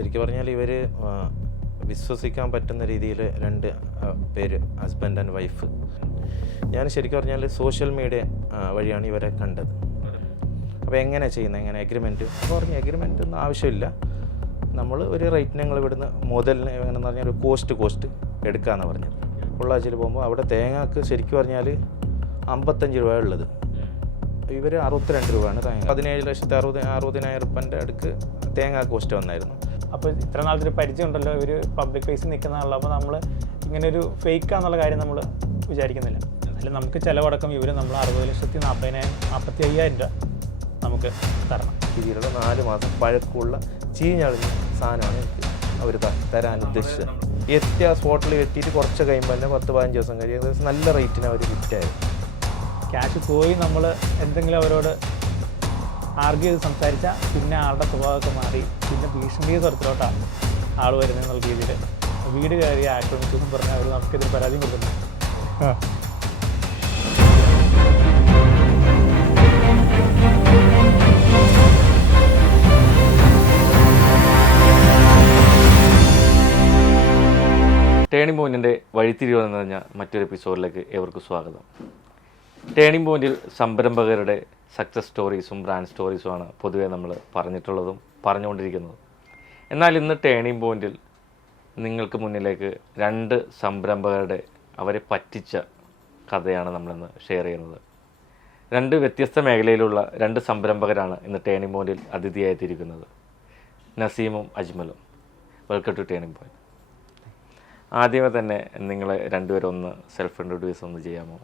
ശരിക്കും പറഞ്ഞാൽ ഇവർ വിശ്വസിക്കാൻ പറ്റുന്ന രീതിയിൽ രണ്ട് പേര്, ഹസ്ബൻഡ് ആൻഡ് വൈഫ്. ഞാൻ ശരിക്കും പറഞ്ഞാൽ സോഷ്യൽ മീഡിയ വഴിയാണ് ഇവരെ കണ്ടത്. അപ്പോൾ എങ്ങനെ ചെയ്യുന്നത്, എങ്ങനെ എഗ്രിമെൻറ്റ് അപ്പോൾ പറഞ്ഞ് എഗ്രിമെൻ്റ് ഒന്നും ആവശ്യമില്ല, നമ്മൾ ഒരു റേറ്റിന് ഞങ്ങൾ ഇവിടുന്ന് മുതലിന് എങ്ങനെയെന്ന് പറഞ്ഞാൽ ഒരു കോസ്റ്റ് എടുക്കാമെന്ന് പറഞ്ഞത്. പൊള്ളാച്ചിയിൽ പോകുമ്പോൾ അവിടെ തേങ്ങക്ക് ശരിക്കും പറഞ്ഞാൽ 55 രൂപ ഉള്ളത്, ഇവർ 62 രൂപയാണ് തേങ്ങ. 17,60,000 രൂപൻ്റെ അടുക്ക് തേങ്ങ കോസ്റ്റ് വന്നായിരുന്നു. അപ്പോൾ ഇത്ര നാളത്തെ പരിചയം ഉണ്ടല്ലോ, ഇവർ പബ്ലിക് ഫേസിൽ നിൽക്കുന്നതാണല്ലോ, അപ്പോൾ നമ്മൾ ഇങ്ങനെ ഒരു ഫേക്കാന്നുള്ള കാര്യം നമ്മൾ വിചാരിക്കുന്നില്ല. അതിൽ നമുക്ക് ചിലവടക്കം ഇവർ നമ്മൾ 60,40,000 രൂപ നമുക്ക് തരണം. രീതിയിലുള്ള 4 മാസം പഴക്കമുള്ള ചീഞ്ഞളിഞ്ഞ സാധനമാണ് എനിക്ക് അവർ തരാൻ ഉദ്ദേശിച്ചത്. എത്തിയ സ്പോട്ടിൽ എത്തിയിട്ട് കുറച്ച് കഴിയുമ്പോൾ തന്നെ 10-15 ദിവസം കഴിയും ഏകദേശം നല്ല റേറ്റിന് അവർ വിറ്റായിരുന്നു. ക്യാഷ് പോയി നമ്മൾ എന്തെങ്കിലും അവരോട് ആർഗ്യൂ ചെയ്ത് സംസാരിച്ചാൽ പിന്നെ ആളുടെ സ്വഭാവമൊക്കെ മാറി പിന്നെ ഭീഷണി തരത്തിലോട്ടാണ് ആൾ വരുന്നതെന്നുള്ള രീതിയിൽ വീട് കയറി ആക്രമിച്ചെന്നും പറഞ്ഞാൽ അവർ നമുക്കെതിരെ പരാതിയും കൊടുക്കുന്നു. ടേണിംഗ് പോയിൻറ്റിൻ്റെ വഴിത്തിരിവ് എന്ന് പറഞ്ഞ മറ്റൊരു എപ്പിസോഡിലേക്ക് ഏവർക്കും സ്വാഗതം. ടേണിംഗ് പോയിൻറ്റിൽ സംരംഭകരുടെ സക്സസ് സ്റ്റോറീസും ബ്രാൻഡ് സ്റ്റോറീസുമാണ് പൊതുവേ നമ്മൾ പറഞ്ഞിട്ടുള്ളതും പറഞ്ഞുകൊണ്ടിരിക്കുന്നതും. എന്നാൽ ഇന്ന് ടേണിംഗ് പോയിൻറ്റിൽ നിങ്ങൾക്ക് മുന്നിലേക്ക് 2 സംരംഭകരുടെ അവരെ പറ്റിച്ച കഥയാണ് നമ്മളിന്ന് ഷെയർ ചെയ്യുന്നത്. 2 വ്യത്യസ്ത മേഖലയിലുള്ള 2 സംരംഭകരാണ് ഇന്ന് ടേണിംഗ് പോയിൻറ്റിൽ അതിഥിയായിത്തിരിക്കുന്നത്, നസീമും അജ്മലും. Welcome to turning point. ആദ്യമേ തന്നെ നിങ്ങളെ 2 പേരും ഒന്ന് സെൽഫ് ഇൻട്രൊഡ്യൂസ് ഒന്ന് ചെയ്യാമോ?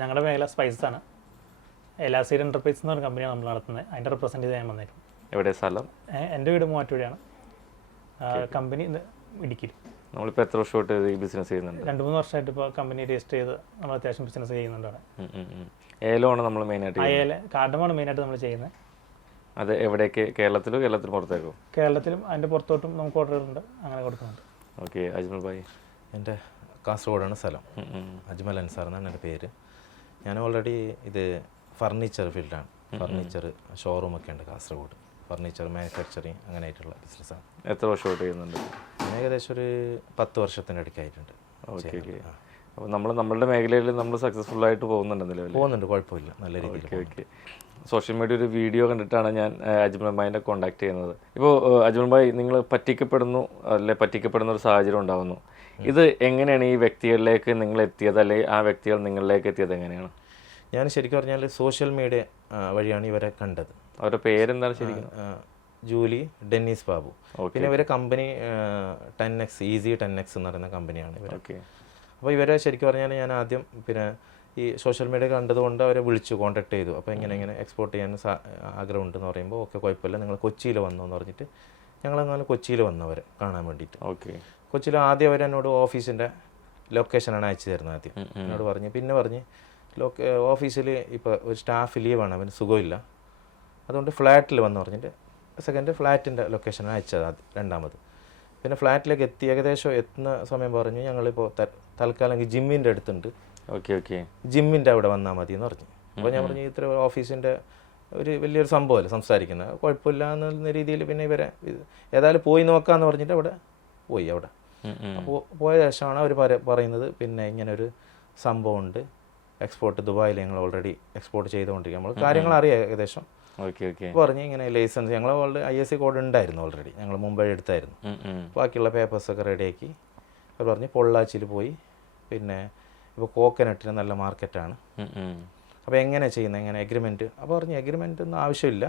ഞങ്ങളുടെ മേഖല സ്പൈസസ് ആണ്. എലാസീർ എൻ്റർപ്രൈസ് എന്ന് പറഞ്ഞ കമ്പനിയാണ് നമ്മൾ നടത്തുന്നത്. അതിൻ്റെ റെപ്രസെൻറ്റ് ചെയ്യാൻ വന്നിരുന്നു. എവിടെ സ്ഥലം? എൻ്റെ വീട് മൂവാറ്റുപുഴയാണ്, കമ്പനി ഇടുക്കിയിൽ. നമ്മളിപ്പോൾ എത്ര വർഷമായിട്ട് ഈ ബിസിനസ് ചെയ്യുന്നുണ്ട്? 2-3 വർഷമായിട്ട് ഇപ്പോൾ കമ്പനി രജിസ്റ്റർ ചെയ്ത് നമ്മൾ അത്യാവശ്യം ബിസിനസ് ചെയ്യുന്നുണ്ട് അവിടെ. ഏലമാണ് നമ്മൾ മെയിനായിട്ട്? ഏല കാർഡമാണ് മെയിനായിട്ട് നമ്മൾ ചെയ്യുന്നത്. അത് എവിടേക്ക്? കേരളത്തിലും പുറത്തേക്കോ? കേരളത്തിലും അതിൻ്റെ പുറത്തോട്ടും നമുക്ക് ഓർഡറുകളുണ്ട്, അങ്ങനെ കൊടുക്കുന്നുണ്ട്. ഓക്കെ. അജ്മൽ ഭായി? എൻ്റെ കാസർഗോഡാണ് സ്ഥലം, അജ്മൽ അൻസാർ എന്നാണ് എൻ്റെ പേര്. ഞാൻ ഓൾറെഡി ഇത് ഫർണിച്ചർ ഫീൽഡാണ്. ഫർണിച്ചർ ഷോറൂമൊക്കെ ഉണ്ട് കാസർഗോഡ്, ഫർണിച്ചർ മാനുഫാക്ചറിങ് അങ്ങനെ ആയിട്ടുള്ള ബിസിനസ്സാണ്. എത്ര വർഷമായിട്ട് ചെയ്യുന്നുണ്ട്? ഏകദേശം ഒരു 10 വർഷത്തിൻ്റെ അടുക്കായിട്ടുണ്ട്. Okay okay. അപ്പോൾ നമ്മളുടെ മേഖലയിൽ നമ്മൾ സക്സസ്ഫുൾ ആയിട്ട് പോകുന്നുണ്ടെന്നല്ലോ? പോകുന്നുണ്ട്, കുഴപ്പമില്ല, നല്ല രീതിയിൽ. Okay okay. സോഷ്യൽ മീഡിയ ഒരു വീഡിയോ കണ്ടിട്ടാണ് ഞാൻ അജ്മൽ ഭായിനെ കോൺടാക്ട് ചെയ്യുന്നത്. ഇപ്പോൾ അജ്മൽ ഭായി, നിങ്ങൾ പറ്റിക്കപ്പെടുന്ന ഒരു സാഹചര്യം ഉണ്ടാകുന്നു. ഇത് എങ്ങനെയാണ് ഈ വ്യക്തികളിലേക്ക് നിങ്ങൾ എത്തിയത്, അല്ലെങ്കിൽ ആ വ്യക്തികൾ നിങ്ങളിലേക്ക് എത്തിയത് എങ്ങനെയാണ്? ഞാൻ ശരിക്കും പറഞ്ഞാൽ സോഷ്യൽ മീഡിയ വഴിയാണ് ഇവരെ കണ്ടത്. അവരുടെ പേരെന്താണ് ശരിക്കും? Julie, Dennis Babu. പിന്നെ ഇവരെ കമ്പനി 10X ഈസി 10X എന്ന് പറയുന്ന കമ്പനിയാണ് ഇവർ. ഓക്കെ. അപ്പോൾ ഇവരെ ശരിക്കും പറഞ്ഞാൽ ഞാൻ ആദ്യം പിന്നെ ഈ സോഷ്യൽ മീഡിയ കണ്ടതുകൊണ്ട് അവരെ വിളിച്ചു കോൺടാക്ട് ചെയ്തു. അപ്പോൾ ഇങ്ങനെ എക്സ്പോർട്ട് ചെയ്യാൻ ആഗ്രഹമുണ്ടെന്ന് പറയുമ്പോൾ ഓക്കെ കുഴപ്പമില്ല, നിങ്ങൾ കൊച്ചിയിൽ വന്നു എന്ന് പറഞ്ഞിട്ട് ഞങ്ങളങ്ങനെ കൊച്ചിയിൽ വന്നവരെ കാണാൻ വേണ്ടിയിട്ട്. ഓക്കെ. കൊച്ചിയിൽ ആദ്യം അവരെന്നോട് ഓഫീസിൻ്റെ ലൊക്കേഷനാണ് അയച്ചു തരുന്നത്. ആദ്യം എന്നോട് പറഞ്ഞ്, പിന്നെ പറഞ്ഞ് ഓഫീസിൽ ഇപ്പോൾ ഒരു സ്റ്റാഫ് ലീവാണ്, അവന് സുഖമില്ല, അതുകൊണ്ട് ഫ്ലാറ്റിൽ വന്ന് പറഞ്ഞിട്ട് സെക്കൻഡ് ഫ്ലാറ്റിൻ്റെ ലൊക്കേഷനാണ് അയച്ചത് രണ്ടാമത്. പിന്നെ ഫ്ലാറ്റിലേക്ക് എത്തി ഏകദേശം എത്തുന്ന സമയം പറഞ്ഞ് ഞങ്ങളിപ്പോൾ തൽക്കാലം ജിമ്മിൻ്റെ അടുത്തുണ്ട്, ഓക്കെ ഓക്കെ, ജിമ്മിൻ്റെ അവിടെ വന്നാൽ മതി എന്ന് പറഞ്ഞു. അപ്പോൾ ഞാൻ പറഞ്ഞു ഇത്ര ഓഫീസിൻ്റെ ഒരു വലിയൊരു സംഭവമല്ലേ സംസാരിക്കുന്നത്, കുഴപ്പമില്ല എന്ന രീതിയിൽ പിന്നെ ഇവരെ ഏതായാലും പോയി നോക്കാമെന്ന് പറഞ്ഞിട്ട് അവിടെ പോയി. അവിടെ അപ്പോൾ പോയ ശേഷമാണ് അവർ പറയുന്നത് പിന്നെ ഇങ്ങനൊരു സംഭവമുണ്ട്, എക്സ്പോർട്ട് ദുബായിൽ ഞങ്ങൾ ഓൾറെഡി എക്സ്പോർട്ട് ചെയ്തുകൊണ്ടിരിക്കുക, നമ്മൾ കാര്യങ്ങൾ അറിയാം ഏകദേശം. Okay okay. പറഞ്ഞ് ഇങ്ങനെ ലൈസൻസ് ഞങ്ങൾ ഓൾറെഡി ISC കോഡ് ഉണ്ടായിരുന്നു, ഓൾറെഡി ഞങ്ങൾ മുമ്പേ എടുത്തായിരുന്നു, ബാക്കിയുള്ള പേപ്പേഴ്സൊക്കെ റെഡിയാക്കി. അവർ പറഞ്ഞ് പൊള്ളാച്ചിയിൽ പോയി, പിന്നെ ഇപ്പോൾ കോക്കനട്ടിന് നല്ല മാർക്കറ്റാണ്, അപ്പോൾ എങ്ങനെ ചെയ്യുന്നത്, എങ്ങനെ എഗ്രിമെൻറ്റ് അപ്പോൾ പറഞ്ഞ് എഗ്രിമെൻ്റ് ഒന്നും ആവശ്യമില്ല,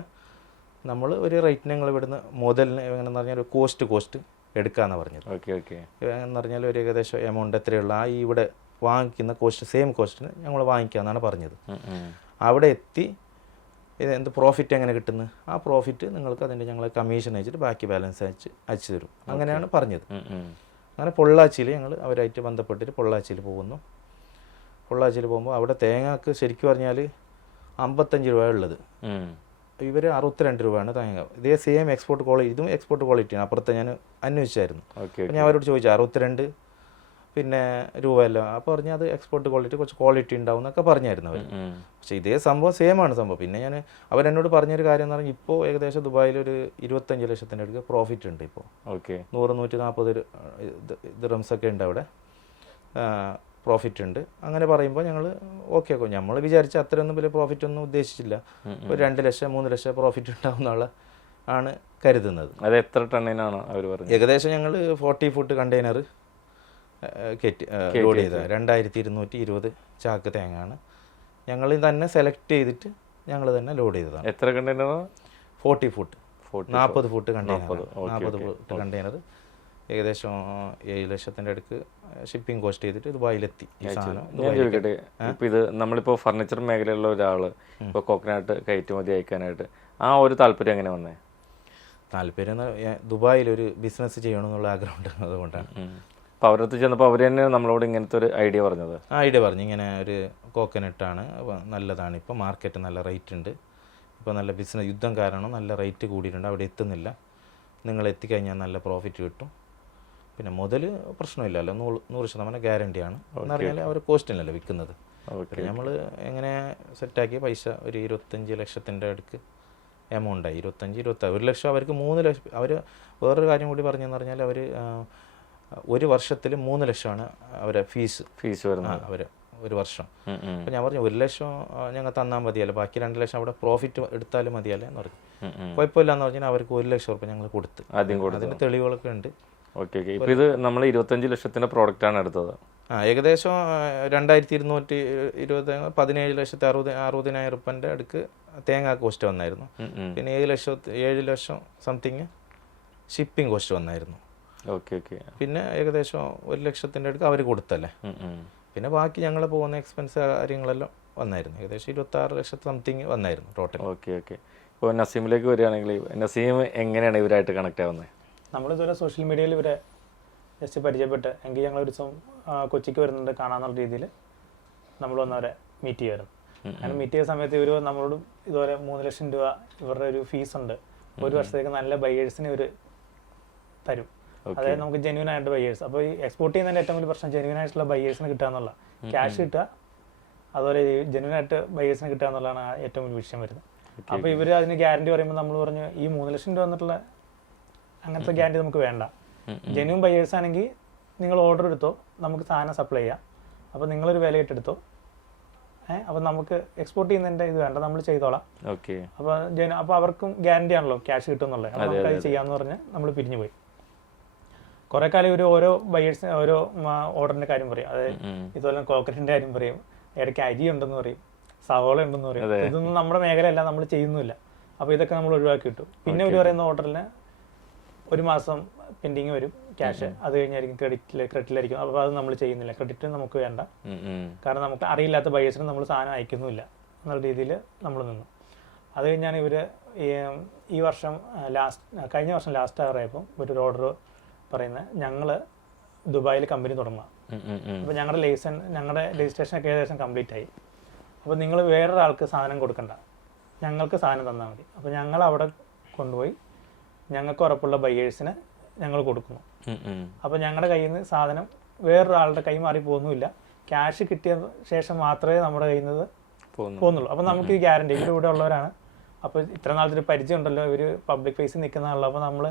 നമ്മൾ ഒരു റേറ്റ് ഞങ്ങൾ ഇവിടുന്ന് മുതലിന് എങ്ങനെയെന്ന് പറഞ്ഞാൽ ഒരു കോസ്റ്റ് എടുക്കാമെന്നാണ് പറഞ്ഞത്. Okay okay. എന്ന് പറഞ്ഞാൽ ഒരു ഏകദേശം എമൗണ്ട് എത്രയുള്ള ആ ഇവിടെ വാങ്ങിക്കുന്ന കോസ്റ്റ് സെയിം കോസ്റ്റിന് ഞങ്ങൾ വാങ്ങിക്കാമെന്നാണ് പറഞ്ഞത്. അവിടെ എത്തി എന്ത് പ്രോഫിറ്റ് എങ്ങനെ കിട്ടുന്നത്, ആ പ്രോഫിറ്റ് നിങ്ങൾക്ക് അതിൻ്റെ ഞങ്ങൾ കമ്മീഷൻ അയച്ചിട്ട് ബാക്കി ബാലൻസ് അയച്ചു തരും, അങ്ങനെയാണ് പറഞ്ഞത്. അങ്ങനെ പൊള്ളാച്ചിയിൽ ഞങ്ങൾ അവരായിട്ട് ബന്ധപ്പെട്ടിട്ട് പൊള്ളാച്ചിയിൽ പോകുന്നു. പൊള്ളാച്ചിയിൽ പോകുമ്പോൾ അവിടെ തേങ്ങക്ക് ശരിക്കും പറഞ്ഞാൽ 55 രൂപ ഉള്ളത്, ഇവർ 62 രൂപയാണ് തേങ്ങ. ഇതേ സെയിം എക്സ്പോർട്ട് ക്വാളിറ്റി, ഇതും എക്സ്പോർട്ട് ക്വാളിറ്റിയാണ്. അപ്പുറത്തെ ഞാൻ അന്വേഷിച്ചായിരുന്നു. അപ്പോൾ ഞാൻ അവരോട് ചോദിച്ചു 62 പിന്നെ രൂപയല്ല. അപ്പോൾ പറഞ്ഞാൽ അത് എക്സ്പോർട്ട് ക്വാളിറ്റി കുറച്ച് ക്വാളിറ്റി ഉണ്ടാവും എന്നൊക്കെ പറഞ്ഞായിരുന്നു അവർ. പക്ഷേ ഇതേ സംഭവം സെയിമാണ് സംഭവം. പിന്നെ അവരെന്നോട് പറഞ്ഞൊരു കാര്യം എന്ന് പറഞ്ഞാൽ ഇപ്പോൾ ഏകദേശം ദുബായിൽ ഒരു 25 ലക്ഷത്തിൻ്റെ അടുക്ക് പ്രോഫിറ്റ് ഉണ്ട്. ഇപ്പോൾ 100-140 ദിർഹംസൊക്കെ ഉണ്ട് അവിടെ, പ്രോഫിറ്റ് ഉണ്ട്. അങ്ങനെ പറയുമ്പോൾ ഞങ്ങൾ ഓക്കെ ആക്കും. നമ്മൾ വിചാരിച്ച അത്രയൊന്നും വലിയ പ്രോഫിറ്റ് ഒന്നും ഉദ്ദേശിച്ചില്ല. ഒരു 2 ലക്ഷം 3 ലക്ഷം പ്രോഫിറ്റ് ഉണ്ടാവുന്നുള്ള ആണ് കരുതുന്നത്. അത് എത്ര ടണ്ണിനാണ് അവർ പറഞ്ഞത്? ഏകദേശം ഞങ്ങൾ 40 ഫുട്ട് കണ്ടെയ്നർ ലോഡ് ചെയ്ത 2220 ചാക്ക് തേങ്ങയാണ് ഞങ്ങൾ തന്നെ സെലക്ട് ചെയ്തിട്ട് ഞങ്ങൾ തന്നെ ലോഡ് ചെയ്തതാണ്. എത്ര container? 40 foot 40 foot container. 40 foot container ഏകദേശം 7 ലക്ഷത്തിൻ്റെ അടുക്ക് ഷിപ്പിംഗ് കോസ്റ്റ് ചെയ്തിട്ട് ദുബായിലെത്തി. ഞാൻ ചോദിക്കട്ടെ, ഇപ്പം ഇത് നമ്മളിപ്പോൾ ഫർണിച്ചർ മേഖലയിലുള്ള ഒരാൾ ഇപ്പോൾ കോക്കനട്ട് കയറ്റുമതി അയക്കാനായിട്ട് ആ ഒരു താല്പര്യം എങ്ങനെ വന്നേ? താല്പര്യം ദുബായിൽ ഒരു ബിസിനസ് ചെയ്യണമെന്നുള്ള ആഗ്രഹം ഉണ്ട്, അതുകൊണ്ടാണ്. അപ്പോൾ അവരടുത്ത് ചെന്നപ്പോൾ അവർ തന്നെ നമ്മളോട് ഇങ്ങനത്തെ ഒരു ഐഡിയ പറഞ്ഞത്? ഐഡിയ പറഞ്ഞു, ഇങ്ങനെ ഒരു കോക്കനട്ടാണ്, നല്ലതാണ്, ഇപ്പോൾ മാർക്കറ്റ് നല്ല റേറ്റ് ഉണ്ട്, ഇപ്പോൾ നല്ല ബിസിനസ് യുദ്ധം കാരണം നല്ല റേറ്റ് കൂടിയിട്ടുണ്ട്, അവിടെ എത്തുന്നില്ല, നിങ്ങൾ എത്തിക്കഴിഞ്ഞാൽ നല്ല പ്രോഫിറ്റ് കിട്ടും, പിന്നെ മുതൽ പ്രശ്നമില്ലല്ലോ, 100% ഗ്യാരണ്ടിയാണ് എന്ന് പറഞ്ഞാൽ അവർ കോസ്റ്റിനല്ലോ വിൽക്കുന്നത്. നമ്മൾ എങ്ങനെ സെറ്റാക്കിയ പൈസ ഒരു 25 ലക്ഷത്തിൻ്റെ അടുക്ക് എമൗണ്ടായി. 25-26 1 ലക്ഷം അവർക്ക് 3 ലക്ഷം. അവർ വേറൊരു കാര്യം കൂടി പറഞ്ഞെന്ന് പറഞ്ഞാൽ അവർ ഒരു വർഷത്തിൽ 3 ലക്ഷമാണ് അവരെ ഫീസ് വരുന്നത് അവർ ഒരു വർഷം. അപ്പോൾ ഞാൻ പറഞ്ഞു 1 ലക്ഷം ഞങ്ങൾ തന്നാൽ മതിയല്ലോ, ബാക്കി 2 ലക്ഷം അവിടെ പ്രോഫിറ്റ് എടുത്താലും മതിയല്ലേ എന്ന് പറഞ്ഞു. കുഴപ്പമില്ല എന്ന് പറഞ്ഞാൽ അവർക്ക് 1 ലക്ഷം റുപ്യ ഞങ്ങൾ കൊടുത്ത്, അതിൻ്റെ തെളിവുകളൊക്കെ ഉണ്ട്. Okay okay. ഇപ്പോൾ ഇത് നമ്മൾ 25 ലക്ഷത്തിൻ്റെ പ്രോഡക്റ്റാണ് എടുത്തത്. ഏകദേശം 2220 17,60,000 റുപ്യൻ്റെ അടുക്ക് തേങ്ങ കോസ്റ്റ് വന്നായിരുന്നു. പിന്നെ 7 ലക്ഷം സംതിങ് ഷിപ്പിംഗ് കോസ്റ്റ് വന്നായിരുന്നു. Okay okay. പിന്നെ ഏകദേശം 1 ലക്ഷത്തിൻ്റെ അടുക്ക് അവർ കൊടുത്തല്ലേ. പിന്നെ ബാക്കി ഞങ്ങൾ പോകുന്ന എക്സ്പെൻസ് കാര്യങ്ങളെല്ലാം വന്നായിരുന്നു. ഏകദേശം 26 ലക്ഷം സംതിങ് വന്നായിരുന്നു ടോട്ടൽ. Okay okay. ഇപ്പോൾ നസീമിലേക്ക് വരികയാണെങ്കിൽ നസീം എങ്ങനെയാണ് ഇവരായിട്ട് കണക്ട് ആവുന്നത്? നമ്മളിതുവരെ സോഷ്യൽ മീഡിയയിൽ ഇവരെ ജസ്റ്റ് പരിചയപ്പെട്ട് എങ്കിൽ ഞങ്ങൾ ഒരു ദിവസം കൊച്ചിക്ക് വരുന്നുണ്ട് കാണാമെന്നുള്ള രീതിയിൽ നമ്മൾ വന്നവരെ മീറ്റ് ചെയ്യുമായിരുന്നു. അങ്ങനെ മീറ്റ് ചെയ്ത സമയത്ത് ഇവർ നമ്മളോട് ഇതുപോലെ 3 ലക്ഷം രൂപ ഇവരുടെ ഒരു ഫീസ് ഉണ്ട്, ഒരു വർഷത്തേക്ക് നല്ല ബയേഴ്സിന് ഇവർ തരും. അതായത് നമുക്ക് ജെന്യൂൻ ആയിട്ട് ബയേഴ്സ്. അപ്പോൾ ഈ എക്സ്പോർട്ട് ചെയ്യുന്നതിൻ്റെ ഏറ്റവും വലിയ പ്രശ്നം ജെന്യൂൻ ആയിട്ടുള്ള ബയേഴ്സിന് കിട്ടുക എന്നുള്ള, ക്യാഷ് കിട്ടുക, അതുപോലെ ജെന്യൂൻ ആയിട്ട് ബയേഴ്സിന് കിട്ടുക എന്നുള്ളതാണ് ഏറ്റവും വലിയ വിഷയം വരുന്നത്. അപ്പോൾ ഇവർ അതിന് ഗ്യാരണ്ടി പറയുമ്പോൾ നമ്മൾ പറഞ്ഞു ഈ 3 ലക്ഷം രൂപ എന്നിട്ടുള്ള അങ്ങനത്തെ ഗ്യാരണ്ടി നമുക്ക് വേണ്ട. ജെന്യൂൻ ബയേഴ്സ് ആണെങ്കിൽ നിങ്ങൾ ഓർഡർ എടുത്തോ, നമുക്ക് സാധനം സപ്ലൈ ചെയ്യാം, അപ്പോൾ നിങ്ങളൊരു വില ഇട്ടെടുത്തോ, അപ്പോൾ നമുക്ക് എക്സ്പോർട്ട് ചെയ്യുന്നതിൻ്റെ ഇത് വേണ്ട, നമ്മൾ ചെയ്തോളാം. ഓക്കെ. അപ്പോൾ അവർക്കും ഗ്യാരണ്ടി ആണല്ലോ ക്യാഷ് കിട്ടും എന്നുള്ളത്. അപ്പോൾ നമുക്ക് അത് ചെയ്യാമെന്ന് പറഞ്ഞ് നമ്മൾ പിരിഞ്ഞു പോയി. കുറേ കാലം ഇവർ ഓരോ ബയേഴ്സ് ഓരോ ഓർഡറിൻ്റെ കാര്യം പറയും. അതായത് ഇതുപോലെ കോക്കനറ്റിൻ്റെ കാര്യം പറയും, ഇടയ്ക്ക് അരി ഉണ്ടെന്ന് പറയും, സവോള ഉണ്ടെന്ന് പറയും. ഇതൊന്നും നമ്മുടെ മേഖലയല്ല, നമ്മൾ ചെയ്യുന്നില്ല. അപ്പോൾ ഇതൊക്കെ നമ്മൾ ഒഴിവാക്കി കിട്ടും. പിന്നെ ഒരു പറയുന്ന ഓർഡറിന് 1 മാസം പെൻഡിങ് വരും ക്യാഷ്, അത് കഴിഞ്ഞായിരിക്കും ക്രെഡിറ്റിലായിരിക്കും. അപ്പോൾ അത് നമ്മൾ ചെയ്യുന്നില്ല, ക്രെഡിറ്റ് നമുക്ക് വേണ്ട, കാരണം നമുക്ക് അറിയില്ലാത്ത ബയേഴ്സിന് നമ്മൾ സാധനം അയക്കുന്നുമില്ല എന്നുള്ള രീതിയിൽ നമ്മൾ നിന്നു. അത് കഴിഞ്ഞാണ് ഇവർ ഈ വർഷം കഴിഞ്ഞ വർഷം ലാസ്റ്റ് ആറായപ്പം ഒരു ഓർഡർ പറയുന്നത്, ഞങ്ങൾ ദുബായിൽ കമ്പനി തുടങ്ങുക, അപ്പോൾ ഞങ്ങളുടെ രജിസ്ട്രേഷനൊക്കെ ഏകദേശം കംപ്ലീറ്റ് ആയി, അപ്പോൾ നിങ്ങൾ വേറൊരാൾക്ക് സാധനം കൊടുക്കണ്ട, ഞങ്ങൾക്ക് സാധനം തന്നാൽ മതി. അപ്പോൾ ഞങ്ങൾ അവിടെ കൊണ്ടുപോയി ഞങ്ങൾക്ക് ഉറപ്പുള്ള ബയേഴ്സിന് ഞങ്ങൾ കൊടുക്കുന്നു. അപ്പോൾ ഞങ്ങളുടെ കയ്യിൽ നിന്ന് സാധനം വേറൊരാളുടെ കൈ മാറി പോകുന്നുമില്ല, ക്യാഷ് കിട്ടിയ ശേഷം മാത്രമേ നമ്മുടെ കയ്യിൽ നിന്ന് പോകുന്നുള്ളൂ. അപ്പോൾ നമുക്ക് ഈ ഗ്യാരണ്ടി ഇവർ ഇവിടെ ഉള്ളവരാണ്, അപ്പോൾ ഇത്ര നാളത്തെ പരിചയം ഉണ്ടല്ലോ, ഇവർ പബ്ലിക് ഫേസിൽ നിൽക്കുന്നതാണല്ലോ, അപ്പോൾ നമ്മൾ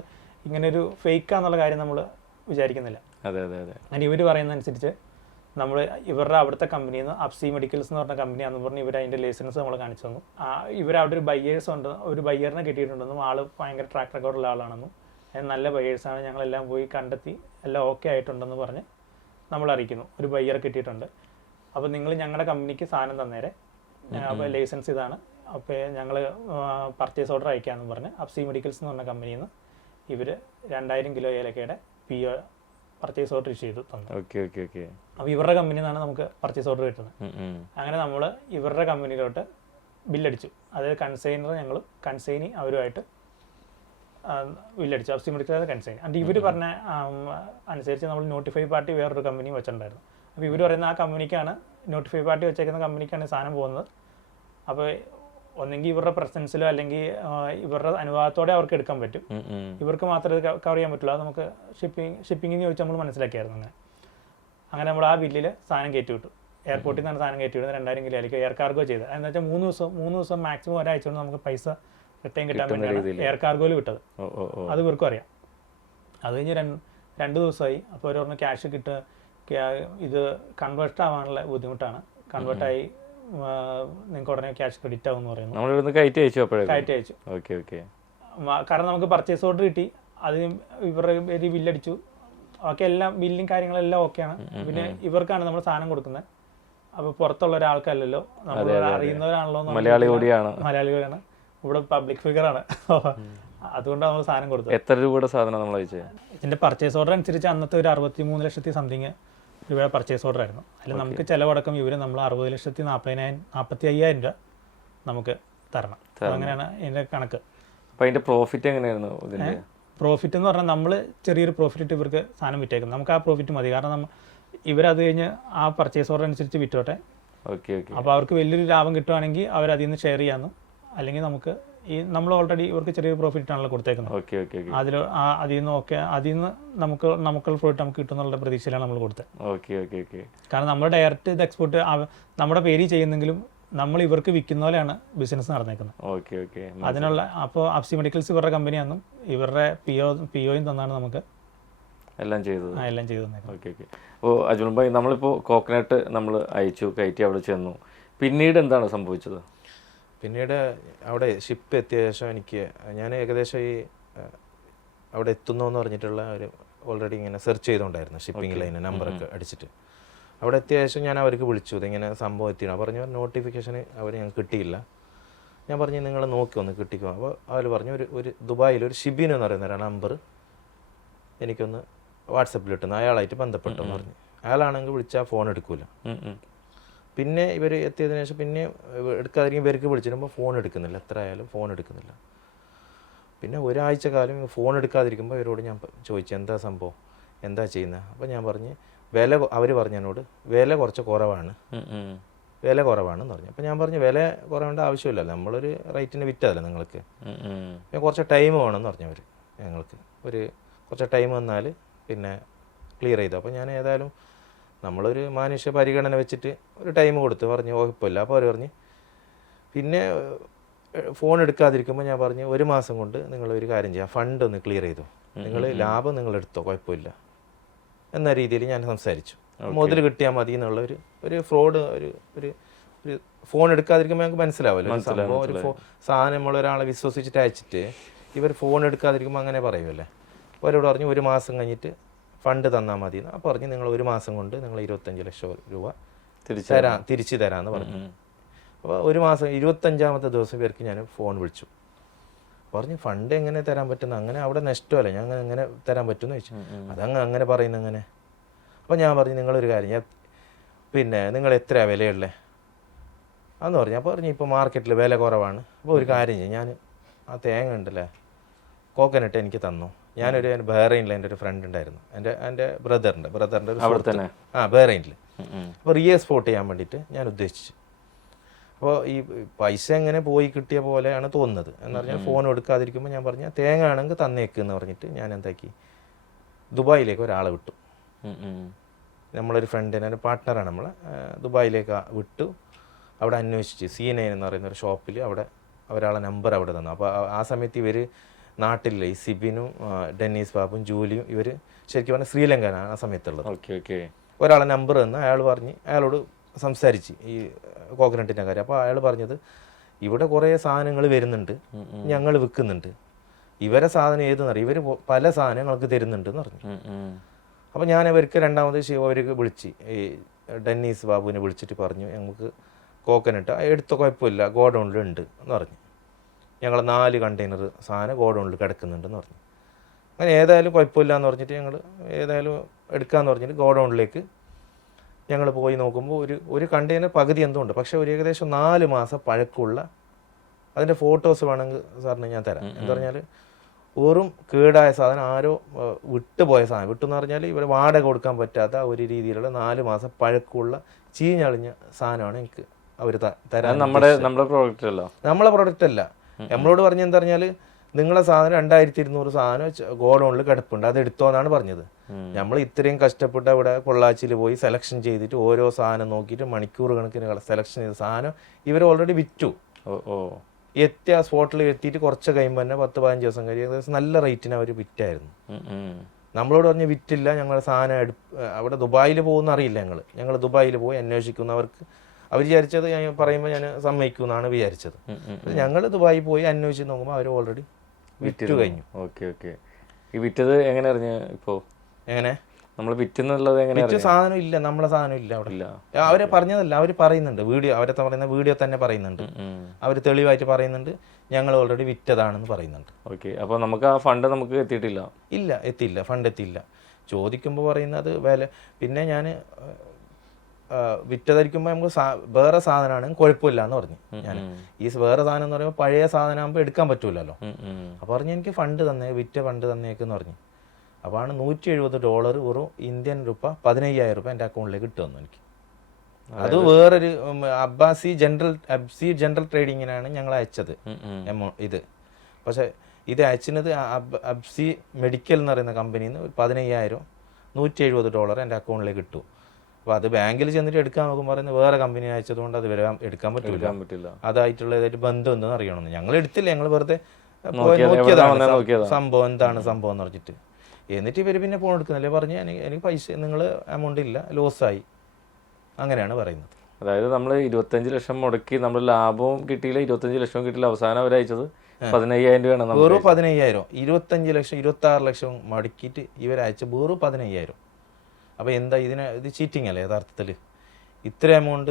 ഇങ്ങനെ ഒരു ഫേക്കാന്നുള്ള കാര്യം നമ്മൾ വിചാരിക്കുന്നില്ല. അങ്ങനെ ഇവർ പറയുന്നതനുസരിച്ച് നമ്മൾ ഇവരുടെ അവിടുത്തെ കമ്പനിയിൽ നിന്ന് അപ്സി മെഡിക്കൽസ് എന്ന് പറഞ്ഞ കമ്പനിയാണെന്ന് പറഞ്ഞ് ഇവർ അതിൻ്റെ ലൈസൻസ് നമ്മൾ കാണിച്ചു തന്നു. ഇവരവിടെ ഒരു ബയേഴ്സ് ഉണ്ട്, ഒരു ബയ്യറിനെ കിട്ടിയിട്ടുണ്ടെന്നും ആൾ ഭയങ്കര ട്രാക്ക് റെക്കോർഡുള്ള ആളാണെന്നും നല്ല ബയേഴ്സാണ്, ഞങ്ങളെല്ലാം പോയി കണ്ടെത്തി എല്ലാം ഓക്കെ ആയിട്ടുണ്ടെന്ന് പറഞ്ഞ് നമ്മൾ അറിയിക്കുന്നു. ഒരു ബയ്യറെ കിട്ടിയിട്ടുണ്ട്, അപ്പോൾ നിങ്ങൾ ഞങ്ങളുടെ കമ്പനിക്ക് സാധനം തന്നേരെ, അപ്പോൾ ലൈസൻസ് ഇതാണ്, അപ്പോൾ ഞങ്ങൾ പർച്ചേസ് ഓർഡർ അയക്കാമെന്ന് പറഞ്ഞ് അപ്സി മെഡിക്കൽസ് എന്ന് പറഞ്ഞ കമ്പനിയിൽ നിന്ന് ഇവർ 2000 കിലോ ഏലക്കയുടെ PO പർച്ചേസ് ഓർഡർ ഇഷ്യൂ ചെയ്ത് തന്നു. അപ്പോൾ ഇവരുടെ കമ്പനിയിൽ നിന്നാണ് നമുക്ക് പർച്ചേസ് ഓർഡർ കിട്ടുന്നത്. അങ്ങനെ നമ്മൾ ഇവരുടെ കമ്പനിയിലോട്ട് ബില്ലടിച്ചു. അതായത് കൺസൈനി അവരുമായിട്ട് ബില്ലടിച്ചു, അപ്സി മെഡിക്കൽ കൺസൈനി. അത് ഇവർ പറഞ്ഞ അനുസരിച്ച് നമ്മൾ നോട്ടിഫൈ പാർട്ടി വേറൊരു കമ്പനി വെച്ചിട്ടുണ്ടായിരുന്നു. അപ്പോൾ ഇവർ പറയുന്ന ആ കമ്പനിക്കാണ്, നോട്ടിഫൈ പാർട്ടി വെച്ചേക്കുന്ന കമ്പനിക്കാണ് സാധനം പോകുന്നത്. അപ്പോൾ ഒന്നെങ്കിൽ ഇവരുടെ പ്രസൻസിലോ അല്ലെങ്കിൽ ഇവരുടെ അനുവാദത്തോടെ അവർക്ക് എടുക്കാൻ പറ്റും, ഇവർക്ക് മാത്രമേ കവർ ചെയ്യാൻ പറ്റുള്ളൂ. അത് നമുക്ക് ഷിപ്പിങ്ങിന് ചോദിച്ചാൽ നമ്മൾ മനസ്സിലാക്കിയായിരുന്നു. അങ്ങനെ നമ്മൾ ആ ബില്ലിൽ സാധനം കയറ്റി വിട്ടു. എയർപോർട്ടിൽ നിന്നാണ് സാധനം കയറ്റി വിടുന്നത്. 2000 കിലോയിലേക്ക് എയർ കാർഗോ ചെയ്തത്. എന്ന് വെച്ചാൽ 3 ദിവസം മാക്സിമം ഒരാഴ്ച കൊണ്ട് നമുക്ക് പൈസ റിട്ടേൺ കിട്ടാൻ വേണ്ടിയാണ് എയർ കാർഗോയിൽ വിട്ടത്. അത് ഇവർക്കും അറിയാം. അത് കഴിഞ്ഞ് 2 ദിവസമായി. അപ്പോൾ അവർ പറഞ്ഞു ക്യാഷ് ഇത് കൺവേർട്ട് ആവാനുള്ള ബുദ്ധിമുട്ടാണ്, കൺവേർട്ടായി നിങ്ങൾക്ക് ഉടനെ ക്യാഷ് ക്രെഡിറ്റ് ആവും എന്ന് പറയുന്നു. കയറ്റി അയച്ചു. കാരണം നമുക്ക് പർച്ചേസ് ഓർഡർ കിട്ടി, അത് ഇവരുടെ ബില്ലടിച്ചു, ഓക്കെ, എല്ലാം ബില്ലും കാര്യങ്ങളെല്ലാം ഓക്കെയാണ്. പിന്നെ ഇവർക്കാണ് നമ്മൾ സാധനം കൊടുക്കുന്നത്. അപ്പോൾ പുറത്തുള്ള ഒരാൾക്കല്ലല്ലോ, നമ്മൾ അറിയുന്നവരാണല്ലോ, മലയാളി കൂടിയാണ്, ഇവിടെ പബ്ലിക് ഫിഗറാണ്. അതുകൊണ്ടാണ് നമ്മൾ സാധനം കൊടുത്തത്. എത്ര രൂപയുടെ സാധനം നമ്മൾ അയച്ചത്? ഇതിന്റെ പർച്ചേസ് ഓർഡർ അനുസരിച്ച് അന്നത്തെ ഒരു 63 ലക്ഷത്തി സംതിങ് രൂപയുടെ പർച്ചേസ് ഓർഡർ ആയിരുന്നു. അതിൽ നമുക്ക് ചിലവടക്കം ഇവർ നമ്മൾ 60,40,45,000 രൂപ നമുക്ക് തരണം. അങ്ങനെയാണ് ഇതിന്റെ കണക്ക്. അപ്പോൾ അതിന്റെ പ്രോഫിറ്റ് എങ്ങനെയായിരുന്നു? പ്രോഫിറ്റ് എന്ന് പറഞ്ഞാൽ നമ്മൾ ചെറിയൊരു പ്രോഫിറ്റ് ഇട്ട് ഇവർക്ക് സാധനം വിറ്റേക്കും. നമുക്ക് ആ പ്രോഫിറ്റ് മതി. കാരണം ഇവരത് കഴിഞ്ഞ് ആ പർച്ചേസ് ഓർഡർ അനുസരിച്ച് വിറ്റോട്ടെ. അപ്പോൾ അവർക്ക് വലിയൊരു ലാഭം കിട്ടുവാണെങ്കിൽ അവർ അതിൽ നിന്ന് ഷെയർ ചെയ്യാമെന്നു, അല്ലെങ്കിൽ നമുക്ക് നമ്മൾ ഓൾറെഡി ഇവർക്ക് ചെറിയൊരു പ്രോഫിറ്റ് ആണല്ലോ കൊടുത്തേക്കുന്നത്. അതിൽ നിന്ന് നമുക്കുള്ള പ്രോഫിറ്റ് നമുക്ക് കിട്ടുന്നുള്ള പ്രതീക്ഷയിലാണ് നമ്മൾ കൊടുത്തത്. കാരണം നമ്മൾ ഡയറക്റ്റ് ഇത് എക്സ്പോർട്ട് നമ്മുടെ പേര് ചെയ്യുന്നെങ്കിലും നമ്മൾ ഇവർക്ക് വിൽക്കുന്ന പോലെയാണ് ബിസിനസ് നടന്നേക്കുന്നത്. അതിനുള്ള അപ്പോൾ അപ്സി മെഡിക്കൽസ് ഇവരുടെ കമ്പനിയാണെന്നും ഇവരുടെ പിഒയും തന്നാണ് നമുക്ക് എല്ലാം ചെയ്തു തന്നേക്കുന്നത്. അപ്പോൾ അജുൽ ഭായ്, നമ്മളിപ്പോൾ കോക്കനട്ട് നമ്മൾ അയച്ചു, കയറ്റി അവിടെ ചെന്നു, പിന്നീട് എന്താണ് സംഭവിച്ചത്? പിന്നീട് അവിടെ ഷിപ്പ് എത്തിയ ശേഷം ഞാൻ ഏകദേശം ഈ അവിടെ എത്തുന്നു എന്ന് പറഞ്ഞിട്ടുള്ള ഒരു ഓൾറെഡി ഇങ്ങനെ സെർച്ച് ചെയ്തുകൊണ്ടായിരുന്നു ഷിപ്പിംഗ് ലൈന് നമ്പറൊക്കെ അടിച്ചിട്ട്. അവിടെ എത്തിയ ശേഷം ഞാൻ അവർക്ക് വിളിച്ചു, ഇതിങ്ങനെ സംഭവം എത്തിയാണ്. പറഞ്ഞു നോട്ടിഫിക്കേഷൻ അവർ ഞങ്ങൾക്ക് കിട്ടിയില്ല. ഞാൻ പറഞ്ഞു നിങ്ങൾ നോക്കി ഒന്ന് കിട്ടിക്കോ. അപ്പോൾ അവർ പറഞ്ഞു ഒരു ദുബായിൽ ഒരു ഷിബിൻ എന്ന് പറയുന്ന ഒരു നമ്പർ എനിക്കൊന്ന് വാട്സപ്പിൽ ഇട്ടുന്നു, അയാളായിട്ട് ബന്ധപ്പെട്ടു എന്ന് പറഞ്ഞു. അയാളാണെങ്കിൽ വിളിച്ചാൽ ഫോൺ എടുക്കൂല. പിന്നെ ഇവർ എത്തിയതിനു ശേഷം പിന്നെ എടുക്കാതിരിക്കും, ഇവർക്ക് വിളിച്ചിരുമ്പോൾ ഫോൺ എടുക്കുന്നില്ല, എത്ര ആയാലും ഫോൺ എടുക്കുന്നില്ല. പിന്നെ ഒരാഴ്ച കാലം ഫോൺ എടുക്കാതിരിക്കുമ്പോൾ ഇവരോട് ഞാൻ ചോദിച്ചു എന്താ സംഭവം, എന്താ ചെയ്യുന്നത്. അപ്പോൾ ഞാൻ പറഞ്ഞ് അവർ പറഞ്ഞു എന്നോട് വില കുറച്ച് കുറവാണ്, വില കുറവാണെന്ന് പറഞ്ഞു. അപ്പോൾ ഞാൻ പറഞ്ഞു വില കുറവേണ്ട ആവശ്യമില്ലല്ലോ, നമ്മളൊരു റേറ്റിന് വിറ്റതല്ലേ നിങ്ങൾക്ക്, കുറച്ച് ടൈം വേണമെന്ന് പറഞ്ഞു അവർ. ഞങ്ങൾക്ക് കുറച്ച് ടൈം വന്നാൽ പിന്നെ ക്ലിയർ ചെയ്തു. അപ്പോൾ ഞാൻ ഏതായാലും നമ്മളൊരു മാനുഷ്യ പരിഗണന വെച്ചിട്ട് ഒരു ടൈം കൊടുത്ത് പറഞ്ഞു കുഴപ്പമില്ല. അപ്പോൾ അവർ പറഞ്ഞ് പിന്നെ ഫോൺ എടുക്കാതിരിക്കുമ്പോൾ ഞാൻ പറഞ്ഞു 1 മാസം കൊണ്ട് നിങ്ങളൊരു കാര്യം ചെയ്യാം, ഫണ്ട് ഒന്ന് ക്ലിയർ ചെയ്തു, നിങ്ങൾ ലാഭം നിങ്ങൾ എടുത്തോ, കുഴപ്പമില്ല എന്ന രീതിയിൽ ഞാൻ സംസാരിച്ചു. മുതൽ കിട്ടിയാൽ മതി എന്നുള്ള ഒരു ഫ്രോഡ് ഒരു ഫോൺ എടുക്കാതിരിക്കുമ്പോൾ ഞങ്ങൾക്ക് മനസ്സിലാവുമല്ലോ സംഭവം. ഒരു സാധനം നമ്മളൊരാളെ വിശ്വസിച്ചിട്ട് അയച്ചിട്ട് ഇവർ ഫോൺ എടുക്കാതിരിക്കുമ്പോൾ അങ്ങനെ പറയുമല്ലേ. അവരോട് പറഞ്ഞു 1 മാസം കഴിഞ്ഞിട്ട് ഫണ്ട് തന്നാൽ മതി. അപ്പോൾ പറഞ്ഞ് നിങ്ങൾ 1 മാസം കൊണ്ട് നിങ്ങൾ 25 ലക്ഷം രൂപ തിരിച്ചു തരാമെന്ന് പറഞ്ഞു. അപ്പോൾ 1 മാസം 25ാമത്തെ ദിവസം ഇവർക്ക് ഞാൻ ഫോൺ വിളിച്ചു. പറഞ്ഞു ഫണ്ട് എങ്ങനെ തരാൻ പറ്റുന്ന, അങ്ങനെ അവിടെ നഷ്ടമല്ല, ഞാൻ എങ്ങനെ തരാൻ പറ്റുമെന്ന് ചോദിച്ചു. അങ്ങനെ പറയുന്ന അങ്ങനെ. അപ്പോൾ ഞാൻ പറഞ്ഞു നിങ്ങളൊരു കാര്യം, പിന്നെ നിങ്ങൾ എത്രയാണ് വിലയുള്ളത് അന്ന് പറഞ്ഞു. അപ്പോൾ പറഞ്ഞു ഇപ്പോൾ മാർക്കറ്റിൽ വില കുറവാണ്. അപ്പോൾ ഒരു കാര്യം ചെയ്യും, ഞാൻ ആ തേങ്ങ ഉണ്ടല്ലേ കോക്കനട്ട് എനിക്ക് തന്നു. ഞാനൊരു ബഹ്റൈനിൽ എൻ്റെ ഒരു ഫ്രണ്ട് ഉണ്ടായിരുന്നു, എൻ്റെ ബ്രദറിൻ്റെ ഒരു ബഹ്റൈനിൽ. അപ്പോൾ എക്സ്പോർട്ട് ചെയ്യാൻ വേണ്ടിയിട്ട് ഞാൻ ഉദ്ദേശിച്ചു. അപ്പോൾ ഈ പൈസ എങ്ങനെ പോയി കിട്ടിയ പോലെയാണ് തോന്നുന്നത് എന്ന് പറഞ്ഞാൽ ഫോൺ എടുക്കാതിരിക്കുമ്പോൾ ഞാൻ പറഞ്ഞു തേങ്ങ ആണെങ്കിൽ തന്നേക്ക് എന്ന് പറഞ്ഞിട്ട് ഞാൻ എന്താക്കി ദുബായിലേക്ക് ഒരാളെ വിട്ടു. നമ്മളൊരു ഫ്രണ്ടിനെ ഒരു പാർട്ട്ണറാണ് നമ്മൾ, ദുബായിലേക്ക് വിട്ടു. അവിടെ അന്വേഷിച്ച് C9 എന്ന് പറയുന്ന ഒരു ഷോപ്പിൽ അവിടെ ഒരാളെ നമ്പർ അവിടെ തന്നു. അപ്പോൾ ആ സമയത്ത് ഇവർ നാട്ടിലെ ഈ സിബിനും ഡെന്നീസ് ബാബും ജൂലിയും ഇവർ ശരിക്കും പറഞ്ഞാൽ ശ്രീലങ്കനാണ് ആ സമയത്തുള്ളത്. ഒരാളെ നമ്പർ തന്ന് അയാളോട് സംസാരിച്ച് ഈ കോക്കനട്ടിൻ്റെ കാര്യം. അപ്പോൾ അയാൾ പറഞ്ഞത് ഇവിടെ കുറേ സാധനങ്ങൾ വരുന്നുണ്ട്, ഞങ്ങൾ വിൽക്കുന്നുണ്ട്, ഇവരെ സാധനം ഏതെന്നറിയാം, ഇവർ പല സാധനങ്ങൾക്ക് തരുന്നുണ്ട് എന്ന് പറഞ്ഞു. അപ്പോൾ ഞാൻ അവർക്ക് രണ്ടാമത് അവർക്ക് വിളിച്ച് ഈ ഡെന്നീസ് ബാബുവിനെ വിളിച്ചിട്ട് പറഞ്ഞു ഞങ്ങൾക്ക് കോക്കനട്ട് എടുത്ത കുഴപ്പമില്ല ഗോഡൗണിലുണ്ട് എന്ന് പറഞ്ഞു. ഞങ്ങൾ 4 കണ്ടെയ്നർ സാധനം ഗോഡൗണിൽ കിടക്കുന്നുണ്ടെന്ന് പറഞ്ഞു. അങ്ങനെ ഏതായാലും കുഴപ്പമില്ല എന്ന് പറഞ്ഞിട്ട് ഞങ്ങൾ ഏതായാലും എടുക്കാമെന്ന് പറഞ്ഞിട്ട് ഗോഡൗണിലേക്ക് ഞങ്ങൾ പോയി നോക്കുമ്പോൾ ഒരു കണ്ടെയ്നർ പകുതി എന്തുകൊണ്ട്, പക്ഷേ ഒരു ഏകദേശം 4 മാസം പഴക്കമുള്ള അതിൻ്റെ ഫോട്ടോസ് വേണമെങ്കിൽ സാറിന് ഞാൻ തരാം. എന്താ പറഞ്ഞാൽ വെറും കേടായ സാധനം, ആരോ വിട്ടുപോയ സാധനം, വിട്ടെന്ന് പറഞ്ഞാൽ ഇവർ വാടക കൊടുക്കാൻ പറ്റാത്ത ഒരു രീതിയിലുള്ള 4 മാസം പഴക്കമുള്ള ചീഞ്ഞളിഞ്ഞ സാധനമാണ് എനിക്ക് അവർ തരാൻ. നമ്മളെ പ്രോഡക്റ്റ് അല്ല. നമ്മളോട് പറഞ്ഞ എന്താ പറഞ്ഞാൽ നിങ്ങളെ സാധനം 2200 സാധനം ഗോഡൗണിൽ കിടപ്പുണ്ട്, അത് എടുത്തോന്നാണ് പറഞ്ഞത്. നമ്മൾ ഇത്രയും കഷ്ടപ്പെട്ട് അവിടെ പൊള്ളാച്ചിയിൽ പോയി സെലക്ഷൻ ചെയ്തിട്ട് ഓരോ സാധനം നോക്കിയിട്ട് മണിക്കൂർ കണക്കിന് സെലക്ഷൻ ചെയ്ത സാധനം ഇവർ ഓൾറെഡി വിറ്റു. എത്തിയ സ്പോട്ടിൽ എത്തിയിട്ട് കുറച്ച് കഴിയുമ്പോൾ തന്നെ 10-15 ദിവസം കഴിയും ഏകദേശം നല്ല റേറ്റിന് അവർ വിറ്റായിരുന്നു. നമ്മളോട് പറഞ്ഞ് വിറ്റില്ല, ഞങ്ങളുടെ സാധനം അവിടെ ദുബായിൽ പോകുന്ന അറിയില്ല. ഞങ്ങൾ ദുബായിൽ പോയി അന്വേഷിക്കുന്നവർക്ക് അവർ വിചാരിച്ചത് ഞാൻ പറയുമ്പോൾ ഞാൻ സമ്മതിക്കുമെന്നാണ് വിചാരിച്ചത്. ഞങ്ങൾ ദുബായിൽ പോയി അന്വേഷിച്ച് നോക്കുമ്പോൾ അവർ ഓൾറെഡി വിറ്റു കഴിഞ്ഞു. Okay okay. ഈ വിറ്റത് എങ്ങനെ അറിഞ്ഞു? ഇപ്പോൾ എങ്ങനെ നമ്മൾ വിറ്റെന്നുള്ളത് എങ്ങനെ? വിറ്റ സാധനം ഇല്ല, നമ്മളെ സാധനം ഇല്ല അവിടെ ഇല്ല. അവരെ പറഞ്ഞതല്ല, അവർ പറയുന്നുണ്ട്, വീഡിയോ അവരെ പറയുന്ന വീഡിയോ തന്നെ പറയുന്നുണ്ട്, അവർ തെളിവായിട്ട് പറയുന്നുണ്ട് ഞങ്ങൾ ഓൾറെഡി വിറ്റതാണെന്ന് പറയുന്നുണ്ട്. ഓക്കെ. അപ്പോൾ നമുക്ക് ആ ഫണ്ട് നമുക്ക് എത്തിയിട്ടില്ല? ഇല്ല, എത്തിയില്ല, ഫണ്ട് എത്തിയില്ല. ചോദിക്കുമ്പോൾ പറയുന്നത് വില. പിന്നെ ഞാൻ വിറ്റതായിരിക്കുമ്പോൾ നമുക്ക് വേറെ സാധനമാണ് കുഴപ്പമില്ല എന്ന് പറഞ്ഞു. ഞാൻ ഈ വേറെ സാധനം എന്ന് പറയുമ്പോൾ പഴയ സാധനം ആകുമ്പോൾ എടുക്കാൻ പറ്റൂലല്ലോ. അപ്പോൾ പറഞ്ഞു എനിക്ക് ഫണ്ട് തന്നെ, വിറ്റ ഫണ്ട് തന്നേക്കെന്ന് പറഞ്ഞു. അപ്പോൾ ആണ് $170 വെറും ഇന്ത്യൻ രൂപ 15,000 രൂപ എൻ്റെ അക്കൗണ്ടിലേക്ക് ഇട്ട് തന്നു എനിക്ക്. അത് വേറൊരു അബ്സി ജനറൽ ട്രേഡിങ്ങിനാണ് ഞങ്ങൾ അയച്ചത് ഇത്. പക്ഷെ ഇത് അയച്ചത് അബ്സി മെഡിക്കൽ എന്ന് പറയുന്ന കമ്പനിയിൽ നിന്ന് 15,000 $170 എൻ്റെ അക്കൗണ്ടിലേക്ക് ഇട്ടു. അപ്പോൾ അത് ബാങ്കിൽ ചെന്നിട്ട് എടുക്കാൻ നോക്കുമ്പോൾ പറയുന്നത് വേറെ കമ്പനി അയച്ചതുകൊണ്ട് അത് എടുക്കാൻ പറ്റില്ല, അതായിട്ടുള്ള ഏതായിട്ട് ബന്ധം എന്തെന്ന് അറിയണമെന്ന്. ഞങ്ങൾ എടുത്തില്ല, ഞങ്ങൾ വെറുതെ നോക്കിയതാണ് സംഭവം എന്താണ് സംഭവം എന്ന് പറഞ്ഞിട്ട്. എന്നിട്ട് ഇവർ പിന്നെ ഫോൺ എടുക്കുന്നില്ലേ, പറഞ്ഞ് എനിക്ക് പൈസ നിങ്ങൾ എമൗണ്ട് ഇല്ല, ലോസായി, അങ്ങനെയാണ് പറയുന്നത്. അതായത് നമ്മൾ 25 ലക്ഷം മുടക്കി നമ്മൾ ലാഭവും കിട്ടിയില്ല, 25 ലക്ഷവും കിട്ടിയില്ല, അവസാനം അവർ അയച്ചത് 15,000 രൂപയാണ്. വെറും 15,000, 25 ലക്ഷം 26 ലക്ഷം മടക്കിയിട്ട് ഇവരയച്ച വെറും 15,000. അപ്പോൾ എന്താ ഇത് ചീറ്റിംഗ് അല്ലേ യഥാർത്ഥത്തിൽ? ഇത്ര എമൗണ്ട്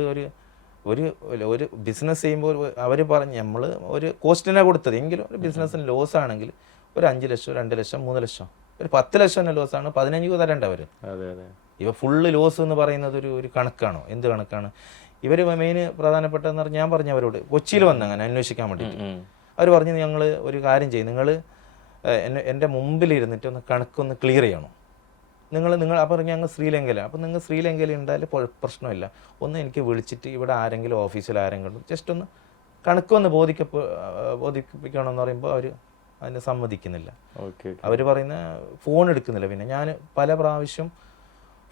ഒരു ബിസിനസ് ചെയ്യുമ്പോൾ അവർ പറഞ്ഞ് നമ്മൾ ഒരു കോസ്റ്റിനാണ് കൊടുത്തത്, എങ്കിലും ഒരു ബിസിനസ്സിന് ലോസ് ആണെങ്കിൽ ഒരു 5 ലക്ഷം 2 ലക്ഷം 3 ലക്ഷം ഒരു 10 ലക്ഷം ലോസാണ്, 15 തരേണ്ട അവർ. ഇവ ഫുള്ള് ലോസ് എന്ന് പറയുന്നത് ഒരു കണക്കാണോ? എന്ത് കണക്കാണ്? ഇവർ മെയിൻ പ്രധാനപ്പെട്ടതെന്ന് പറഞ്ഞാൽ ഞാൻ പറഞ്ഞവരോട് കൊച്ചിയിൽ വന്ന് അങ്ങനെ അന്വേഷിക്കാൻ വേണ്ടിയിട്ട് അവർ പറഞ്ഞു ഞങ്ങൾ ഒരു കാര്യം ചെയ്യും, നിങ്ങൾ എൻ്റെ മുമ്പിലിരുന്നിട്ട് ഒന്ന് കണക്കൊന്ന് ക്ലിയർ ചെയ്യണം. നിങ്ങൾ അപ്പോൾ ഞങ്ങൾ ശ്രീലങ്കയിലാണ്, അപ്പോൾ നിങ്ങൾ ശ്രീലങ്കയിൽ ഉണ്ടായാലും പ്രശ്നമില്ല, ഒന്ന് എനിക്ക് വിളിച്ചിട്ട് ഇവിടെ ആരെങ്കിലും ഓഫീസിൽ ആരെങ്കിലും ജസ്റ്റ് ഒന്ന് കണക്കൊന്ന് ബോധിപ്പിക്കണമെന്ന് പറയുമ്പോൾ അവർ അതിന് സമ്മതിക്കുന്നില്ല. അവർ പറയുന്ന ഫോൺ എടുക്കുന്നില്ല. പിന്നെ ഞാൻ പല പ്രാവശ്യം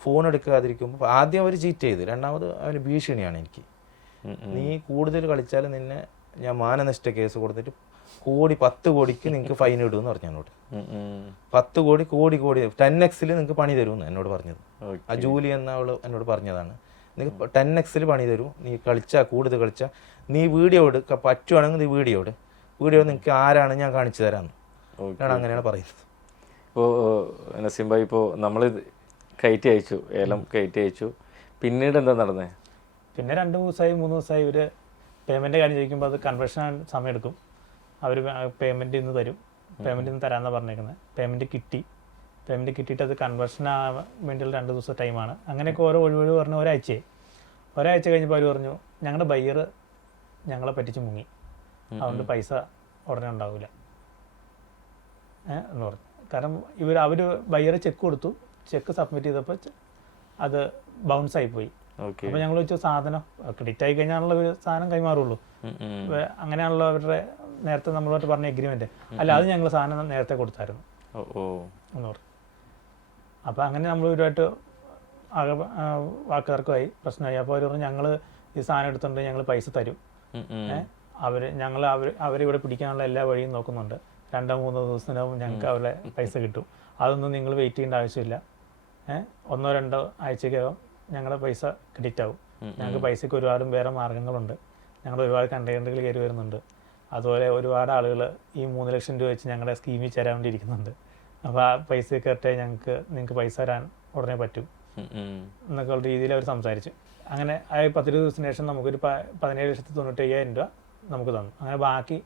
ഫോൺ എടുക്കാതിരിക്കുമ്പോൾ ആദ്യം അവർ ചീറ്റ് ചെയ്ത്, രണ്ടാമത് അവന് ഭീഷണിയാണ് എനിക്ക്, നീ കൂടുതൽ കളിച്ചാൽ നിന്നെ ഞാൻ മാനനഷ്ട കേസ് കൊടുത്തിട്ട് 10 കോടിക്ക് നിങ്ങൾക്ക് ഫൈൻ ഇടുമെന്ന് പറഞ്ഞു എന്നോട്. 10 കോടി 10x നിങ്ങൾക്ക് പണി തരുമെന്ന് എന്നോട് പറഞ്ഞത്. ആ ജൂലി എന്ന അവള് എന്നോട് പറഞ്ഞതാണ്, നിങ്ങൾക്ക് 10x പണി തരൂ, നീ കൂടുതൽ കളിച്ചാൽ നീ വീഡിയോ എടുക്കുക, പറ്റുവാണെങ്കിൽ നീ വീഡിയോ നിങ്ങൾക്ക് ആരാണ് ഞാൻ കാണിച്ചു തരാമെന്ന് ഞാൻ അങ്ങനെയാണ് പറയുന്നത്. ഇപ്പോൾ നസീം ഭായി, ഇപ്പോൾ നമ്മൾ കയറ്റി അയച്ചു, ഏലം കയറ്റി അയച്ചു, പിന്നീട് എന്താ നടന്നത്? പിന്നെ 2 ദിവസമായി 3 ദിവസമായി ഇവർ പേയ്മെൻ്റ് കാര്യം ചോദിക്കുമ്പോൾ അത് കൺവേർഷൻ സമയം എടുക്കും. അവർ പേയ്മെൻറ്റ് ഇന്ന് തരും, പേയ്മെൻറ്റ് ഇന്ന് തരാമെന്നാണ് പറഞ്ഞേക്കുന്നത്. പേയ്മെൻറ്റ് കിട്ടിയിട്ട് അത് കൺവേർഷൻ ആവാൻ വേണ്ടിയുള്ള 2 ദിവസം ടൈമാണ്. അങ്ങനെയൊക്കെ ഓരോ ഒഴിവ് പറഞ്ഞ് ഒരാഴ്ച കഴിഞ്ഞപ്പോൾ അവർ പറഞ്ഞു ഞങ്ങളുടെ ബയ്യർ ഞങ്ങളെ പറ്റിച്ച് മുങ്ങി, അതുകൊണ്ട് പൈസ ഉടനെ ഉണ്ടാവില്ല എന്ന് പറഞ്ഞു. കാരണം അവർ ബയ്യർ ചെക്ക് കൊടുത്തു, ചെക്ക് സബ്മിറ്റ് ചെയ്തപ്പോൾ അത് ബൗൺസ് ആയിപ്പോയി. അപ്പോൾ ഞങ്ങൾ വെച്ചു സാധനം ക്രെഡിറ്റ് ആയി കഴിഞ്ഞാണല്ലോ ഒരു സാധനം കൈമാറുള്ളൂ, അങ്ങനെയാണല്ലോ അവരുടെ നേരത്തെ നമ്മളോട്ട് പറഞ്ഞ എഗ്രിമെന്റ്. അല്ല, അത് ഞങ്ങൾ സാധനം നേരത്തെ കൊടുത്തായിരുന്നു എന്ന് പറഞ്ഞു. അപ്പോൾ അങ്ങനെ നമ്മൾ ഇവരുമായിട്ട് വാക്കുതർക്കമായി, പ്രശ്നമായി. അപ്പോൾ അവർ പറഞ്ഞു ഞങ്ങൾ ഈ സാധനം എടുത്തിട്ടുണ്ട്, ഞങ്ങൾ പൈസ തരും, അവരിവിടെ പിടിക്കാനുള്ള എല്ലാ വഴിയും നോക്കുന്നുണ്ട്, 2-3 ദിവസത്തിനകം ഞങ്ങൾക്ക് അവരുടെ പൈസ കിട്ടും, അതൊന്നും നിങ്ങൾ വെയിറ്റ് ചെയ്യേണ്ട ആവശ്യമില്ല, 1-2 ആഴ്ചക്കകം ഞങ്ങളുടെ പൈസ ക്രെഡിറ്റ് ആവും, ഞങ്ങൾക്ക് പൈസയ്ക്ക് ഒരുപാട് വേറെ മാർഗ്ഗങ്ങളുണ്ട്, ഞങ്ങൾ ഒരുപാട് കണ്ടെയ്നറുകൾ കയറി വരുന്നുണ്ട്, അതുപോലെ ഒരുപാട് ആളുകൾ ഈ 3 ലക്ഷം രൂപ വെച്ച് ഞങ്ങളുടെ സ്കീമിൽ ചേരാൻ വേണ്ടി ഇരിക്കുന്നുണ്ട്, അപ്പോൾ ആ പൈസ കയറിട്ടേ നിങ്ങൾക്ക് പൈസ തരാൻ ഉടനെ പറ്റും എന്നൊക്കെ ഉള്ള രീതിയിൽ അവർ സംസാരിച്ചു. അങ്ങനെ 10 ദിവസത്തിന് ശേഷം നമുക്കൊരു 17,95,000 രൂപ നമുക്ക് തന്നു. അങ്ങനെ ബാക്കി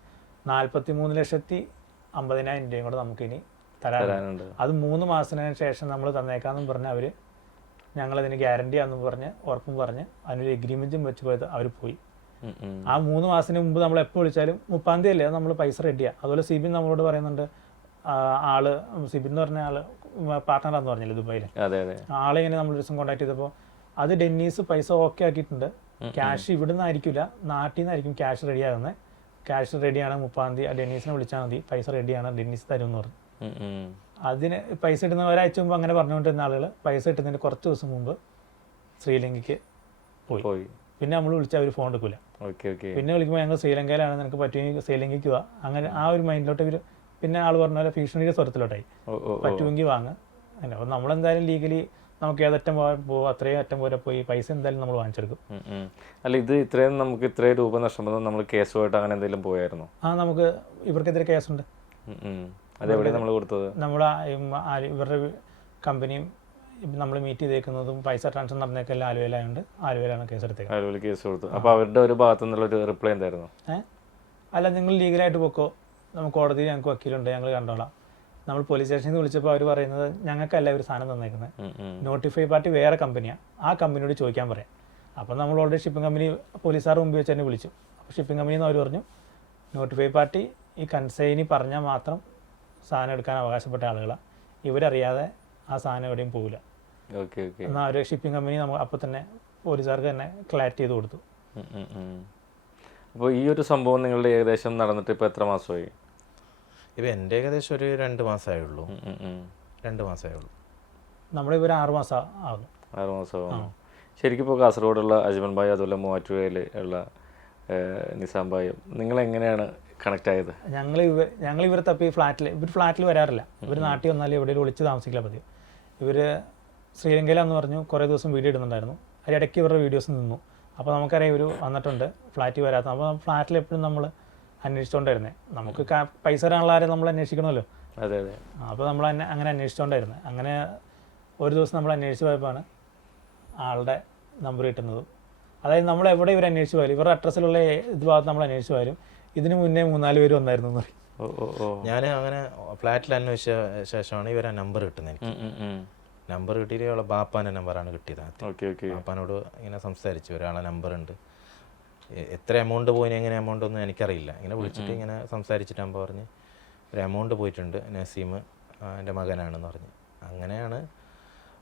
43,50,000 രൂപയും കൂടെ നമുക്കിനി തരാനുണ്ട്. അത് 3 മാസത്തിന് ശേഷം നമ്മൾ തന്നേക്കാമെന്നും പറഞ്ഞ് അവർ ഞങ്ങളതിന് ഗ്യാരണ്ടി ആണെന്ന് പറഞ്ഞ് ഉറപ്പും പറഞ്ഞ് അതിനൊരു എഗ്രിമെൻറ്റും വെച്ച് പോയത് അവർ പോയി. ആ 3 മാസത്തിന് മുമ്പ് നമ്മൾ എപ്പോൾ വിളിച്ചാലും 30-ാം തീയതി അല്ലേ നമ്മൾ പൈസ റെഡിയാണ്. അതുപോലെ സിബിൻ നമ്മളോട് പറയുന്നുണ്ട്, സിബിൻ എന്ന് പറഞ്ഞ ആള് പാർട്ട്ണറാന്ന് പറഞ്ഞില്ലേ ദുബായിൽ, ആളെ ഇങ്ങനെ നമ്മൾ ഒരു ദിവസം കോൺടാക്ട് ചെയ്തപ്പോൾ അത് ഡെന്നീസ് പൈസ ഓക്കെ ആക്കിയിട്ടുണ്ട്, ക്യാഷ് ഇവിടുന്ന് ആയിരിക്കില്ല, നാട്ടിൽ നിന്നായിരിക്കും ക്യാഷ് റെഡി ആകുന്നത്, ക്യാഷ് റെഡിയാണ് 30-ാം തീയതി ഡെന്നീസിനെ വിളിച്ചാൽ മതി, പൈസ റെഡിയാണ്, ഡെന്നീസ് തരും എന്ന് പറഞ്ഞു. അതിന് പൈസ ഇടുന്ന ഒരാഴ്ച മുമ്പ് അങ്ങനെ പറഞ്ഞുകൊണ്ടിരുന്ന ആളുകൾ പൈസ ഇട്ടുന്നതിന് കുറച്ച് ദിവസം മുമ്പ് ശ്രീലങ്കയ്ക്ക് പോയി. പിന്നെ നമ്മൾ വിളിച്ചാൽ അവർ ഫോൺ എടുക്കില്ല. പിന്നെ വിളിക്കുമ്പോൾ ഞങ്ങൾ ശ്രീലങ്കയിലാണ്, നിനക്ക് പറ്റുമെങ്കിൽ ശ്രീലങ്കയ്ക്ക് പോവാ, അങ്ങനെ ആ ഒരു മൈൻഡിലോട്ട് ഇവർ പിന്നെ ആൾ പറഞ്ഞ പോലെ ഭീഷണിയുടെ സ്വരത്തിലോട്ടായി, പറ്റുമെങ്കിൽ വാങ്ങുക. അങ്ങനെ അപ്പോൾ നമ്മളെന്തായാലും ലീഗലി നമുക്ക് ഏതറ്റം പോവാം, അത്രയും അറ്റം പോലെ പോയി പൈസ എന്തായാലും നമ്മൾ വാങ്ങിച്ചെടുക്കും. അല്ല, ഇത് ഇത്രയും നമുക്ക് ഇത്രയും രൂപ നഷ്ടപ്പെടുന്ന നമ്മൾ കേസുമായിട്ട് അങ്ങനെ എന്തെങ്കിലും പോയായിരുന്നോ? നമുക്ക് ഇവർക്കെതിരെ കേസുണ്ട്. അതെവിടെ നമ്മൾ കൊടുത്തത്? നമ്മൾ ഇവരുടെ കമ്പനിയും നമ്മൾ മീറ്റ് ചെയ്തേക്കുന്നതും പൈസ ട്രാൻസ്ഫർ നടന്നേക്കെല്ലാം ആലുവയിലായതുകൊണ്ട് ആലുവയിലാണ് കേസ് എടുത്തേക്കുന്നത്. ആലുവയിൽ കേസ് കൊടുത്തു. അപ്പോൾ അവരുടെ ഒരു ഭാഗത്തു നിന്നുള്ള ഒരു റിപ്ലൈ എന്തായിരുന്നു? അല്ല, നിങ്ങൾ ലീഗലായിട്ട് പോക്കോ, നമുക്ക് കോടതിയിൽ ഞങ്ങൾക്ക് വക്കീലുണ്ട്, ഞങ്ങൾ കണ്ടോളാം. നമ്മൾ പോലീസ് സ്റ്റേഷനിൽ വിളിച്ചപ്പോൾ അവർ പറയുന്നത് ഞങ്ങൾക്കല്ല ഒരു സാധനം തന്നേക്കുന്നത്, നോട്ടിഫൈ പാർട്ടി വേറെ കമ്പനിയാണ്, ആ കമ്പനിയോട് ചോദിക്കാൻ പറയാം. അപ്പം നമ്മൾ ഓൾറെഡി ഷിപ്പിംഗ് കമ്പനി പോലീസുകാർ മുമ്പ് വെച്ച് തന്നെ വിളിച്ചു. അപ്പോൾ ഷിപ്പിംഗ് കമ്പനിയിൽ നിന്ന് അവർ പറഞ്ഞു നോട്ടിഫൈ പാർട്ടി ഈ കൺസൈനി പറഞ്ഞാൽ മാത്രം സാധനം എടുക്കാൻ അവകാശപ്പെട്ട ആളുകളാണ്, ഇവരറിയാതെ ആ സാധനം എവിടെയും പോകില്ല. എന്നാൽ അവർ ഷിപ്പിംഗ് കമ്പനി നമ്മൾ അപ്പോൾ തന്നെ പോലീസുകാർക്ക് തന്നെ ക്ലാരിറ്റി ചെയ്ത് കൊടുത്തു. അപ്പോൾ ഈ ഒരു സംഭവം നിങ്ങളുടെ ഏകദേശം നടന്നിട്ട് ഇപ്പോൾ എത്ര മാസമായി? ഇപ്പം എൻ്റെ ഏകദേശം ഒരു 2 മാസമായുള്ളൂ. 2 മാസമായുള്ളൂ. നമ്മുടെ ഇവർ 6 മാസം ആകും. 6 മാസമാകും. ശരിക്കും ഇപ്പോൾ കാസർഗോഡുള്ള അജ്മൽ ഭായ്, അതുപോലെ മൂവാറ്റുപുഴയിൽ ഉള്ള നിസാം ഭായും നിങ്ങളെങ്ങനെയാണ് കണക്ട് ആയത്? ഞങ്ങൾ ഇവരെ തപ്പി ഫ്ലാറ്റിൽ വരാറില്ല. ഇവർ നാട്ടിൽ വന്നാലും എവിടെയും ഒളിച്ച് താമസിക്കില്ല പതിവ്. ഇവർ ശ്രീലങ്കയിലാന്ന് പറഞ്ഞു കുറേ ദിവസം വീഡിയോ ഇടുന്നുണ്ടായിരുന്നു. അതിനിടയ്ക്ക് ഇവരുടെ വീഡിയോസ് നിന്നു. അപ്പോൾ നമുക്കറിയാം ഇവർ വന്നിട്ടുണ്ട്, ഫ്ലാറ്റിൽ വരാത്ത. അപ്പോൾ ഫ്ലാറ്റിൽ എപ്പോഴും നമ്മൾ അന്വേഷിച്ചുകൊണ്ടായിരുന്നേ, നമുക്ക് പൈസ തരാനുള്ള ആരെ നമ്മൾ അന്വേഷിക്കണമല്ലോ. അതെ അതെ. അപ്പോൾ നമ്മൾ അങ്ങനെ അന്വേഷിച്ചുകൊണ്ടായിരുന്നത്. അങ്ങനെ ഒരു ദിവസം നമ്മൾ അന്വേഷിച്ച് പോയപ്പോഴാണ് ആളുടെ നമ്പർ കിട്ടുന്നത്. അതായത് നമ്മൾ എവിടെ ഇവർ അന്വേഷിച്ച് പോയാലും, ഇവരുടെ അഡ്രസ്സിലുള്ള ഇത് ഭാഗത്ത് നമ്മൾ അന്വേഷിച്ച് പോയാലും ഇതിന് മുന്നേ 3-4 പേര് വന്നായിരുന്നു എന്ന് പറയും. ഞാൻ അങ്ങനെ ഫ്ലാറ്റിൽ അന്വേഷിച്ച ശേഷമാണ് ഇവരെ നമ്പർ കിട്ടുന്നത്. എനിക്ക് നമ്പർ കിട്ടിയിട്ട് അവളെ ബാപ്പാൻ്റെ നമ്പറാണ് കിട്ടിയത്. ബാപ്പാനോട് ഇങ്ങനെ സംസാരിച്ചു, ഒരാളെ നമ്പറുണ്ട്, എത്ര എമൗണ്ട് പോയിന് എങ്ങനെ എമൗണ്ട് ഒന്നും എനിക്കറിയില്ല. ഇങ്ങനെ വിളിച്ചിട്ട് ഇങ്ങനെ സംസാരിച്ചിട്ടാകുമ്പോൾ പറഞ്ഞ് ഒരു എമൗണ്ട് പോയിട്ടുണ്ട്, നസീം എൻ്റെ മകനാണെന്ന് പറഞ്ഞ്. അങ്ങനെയാണ്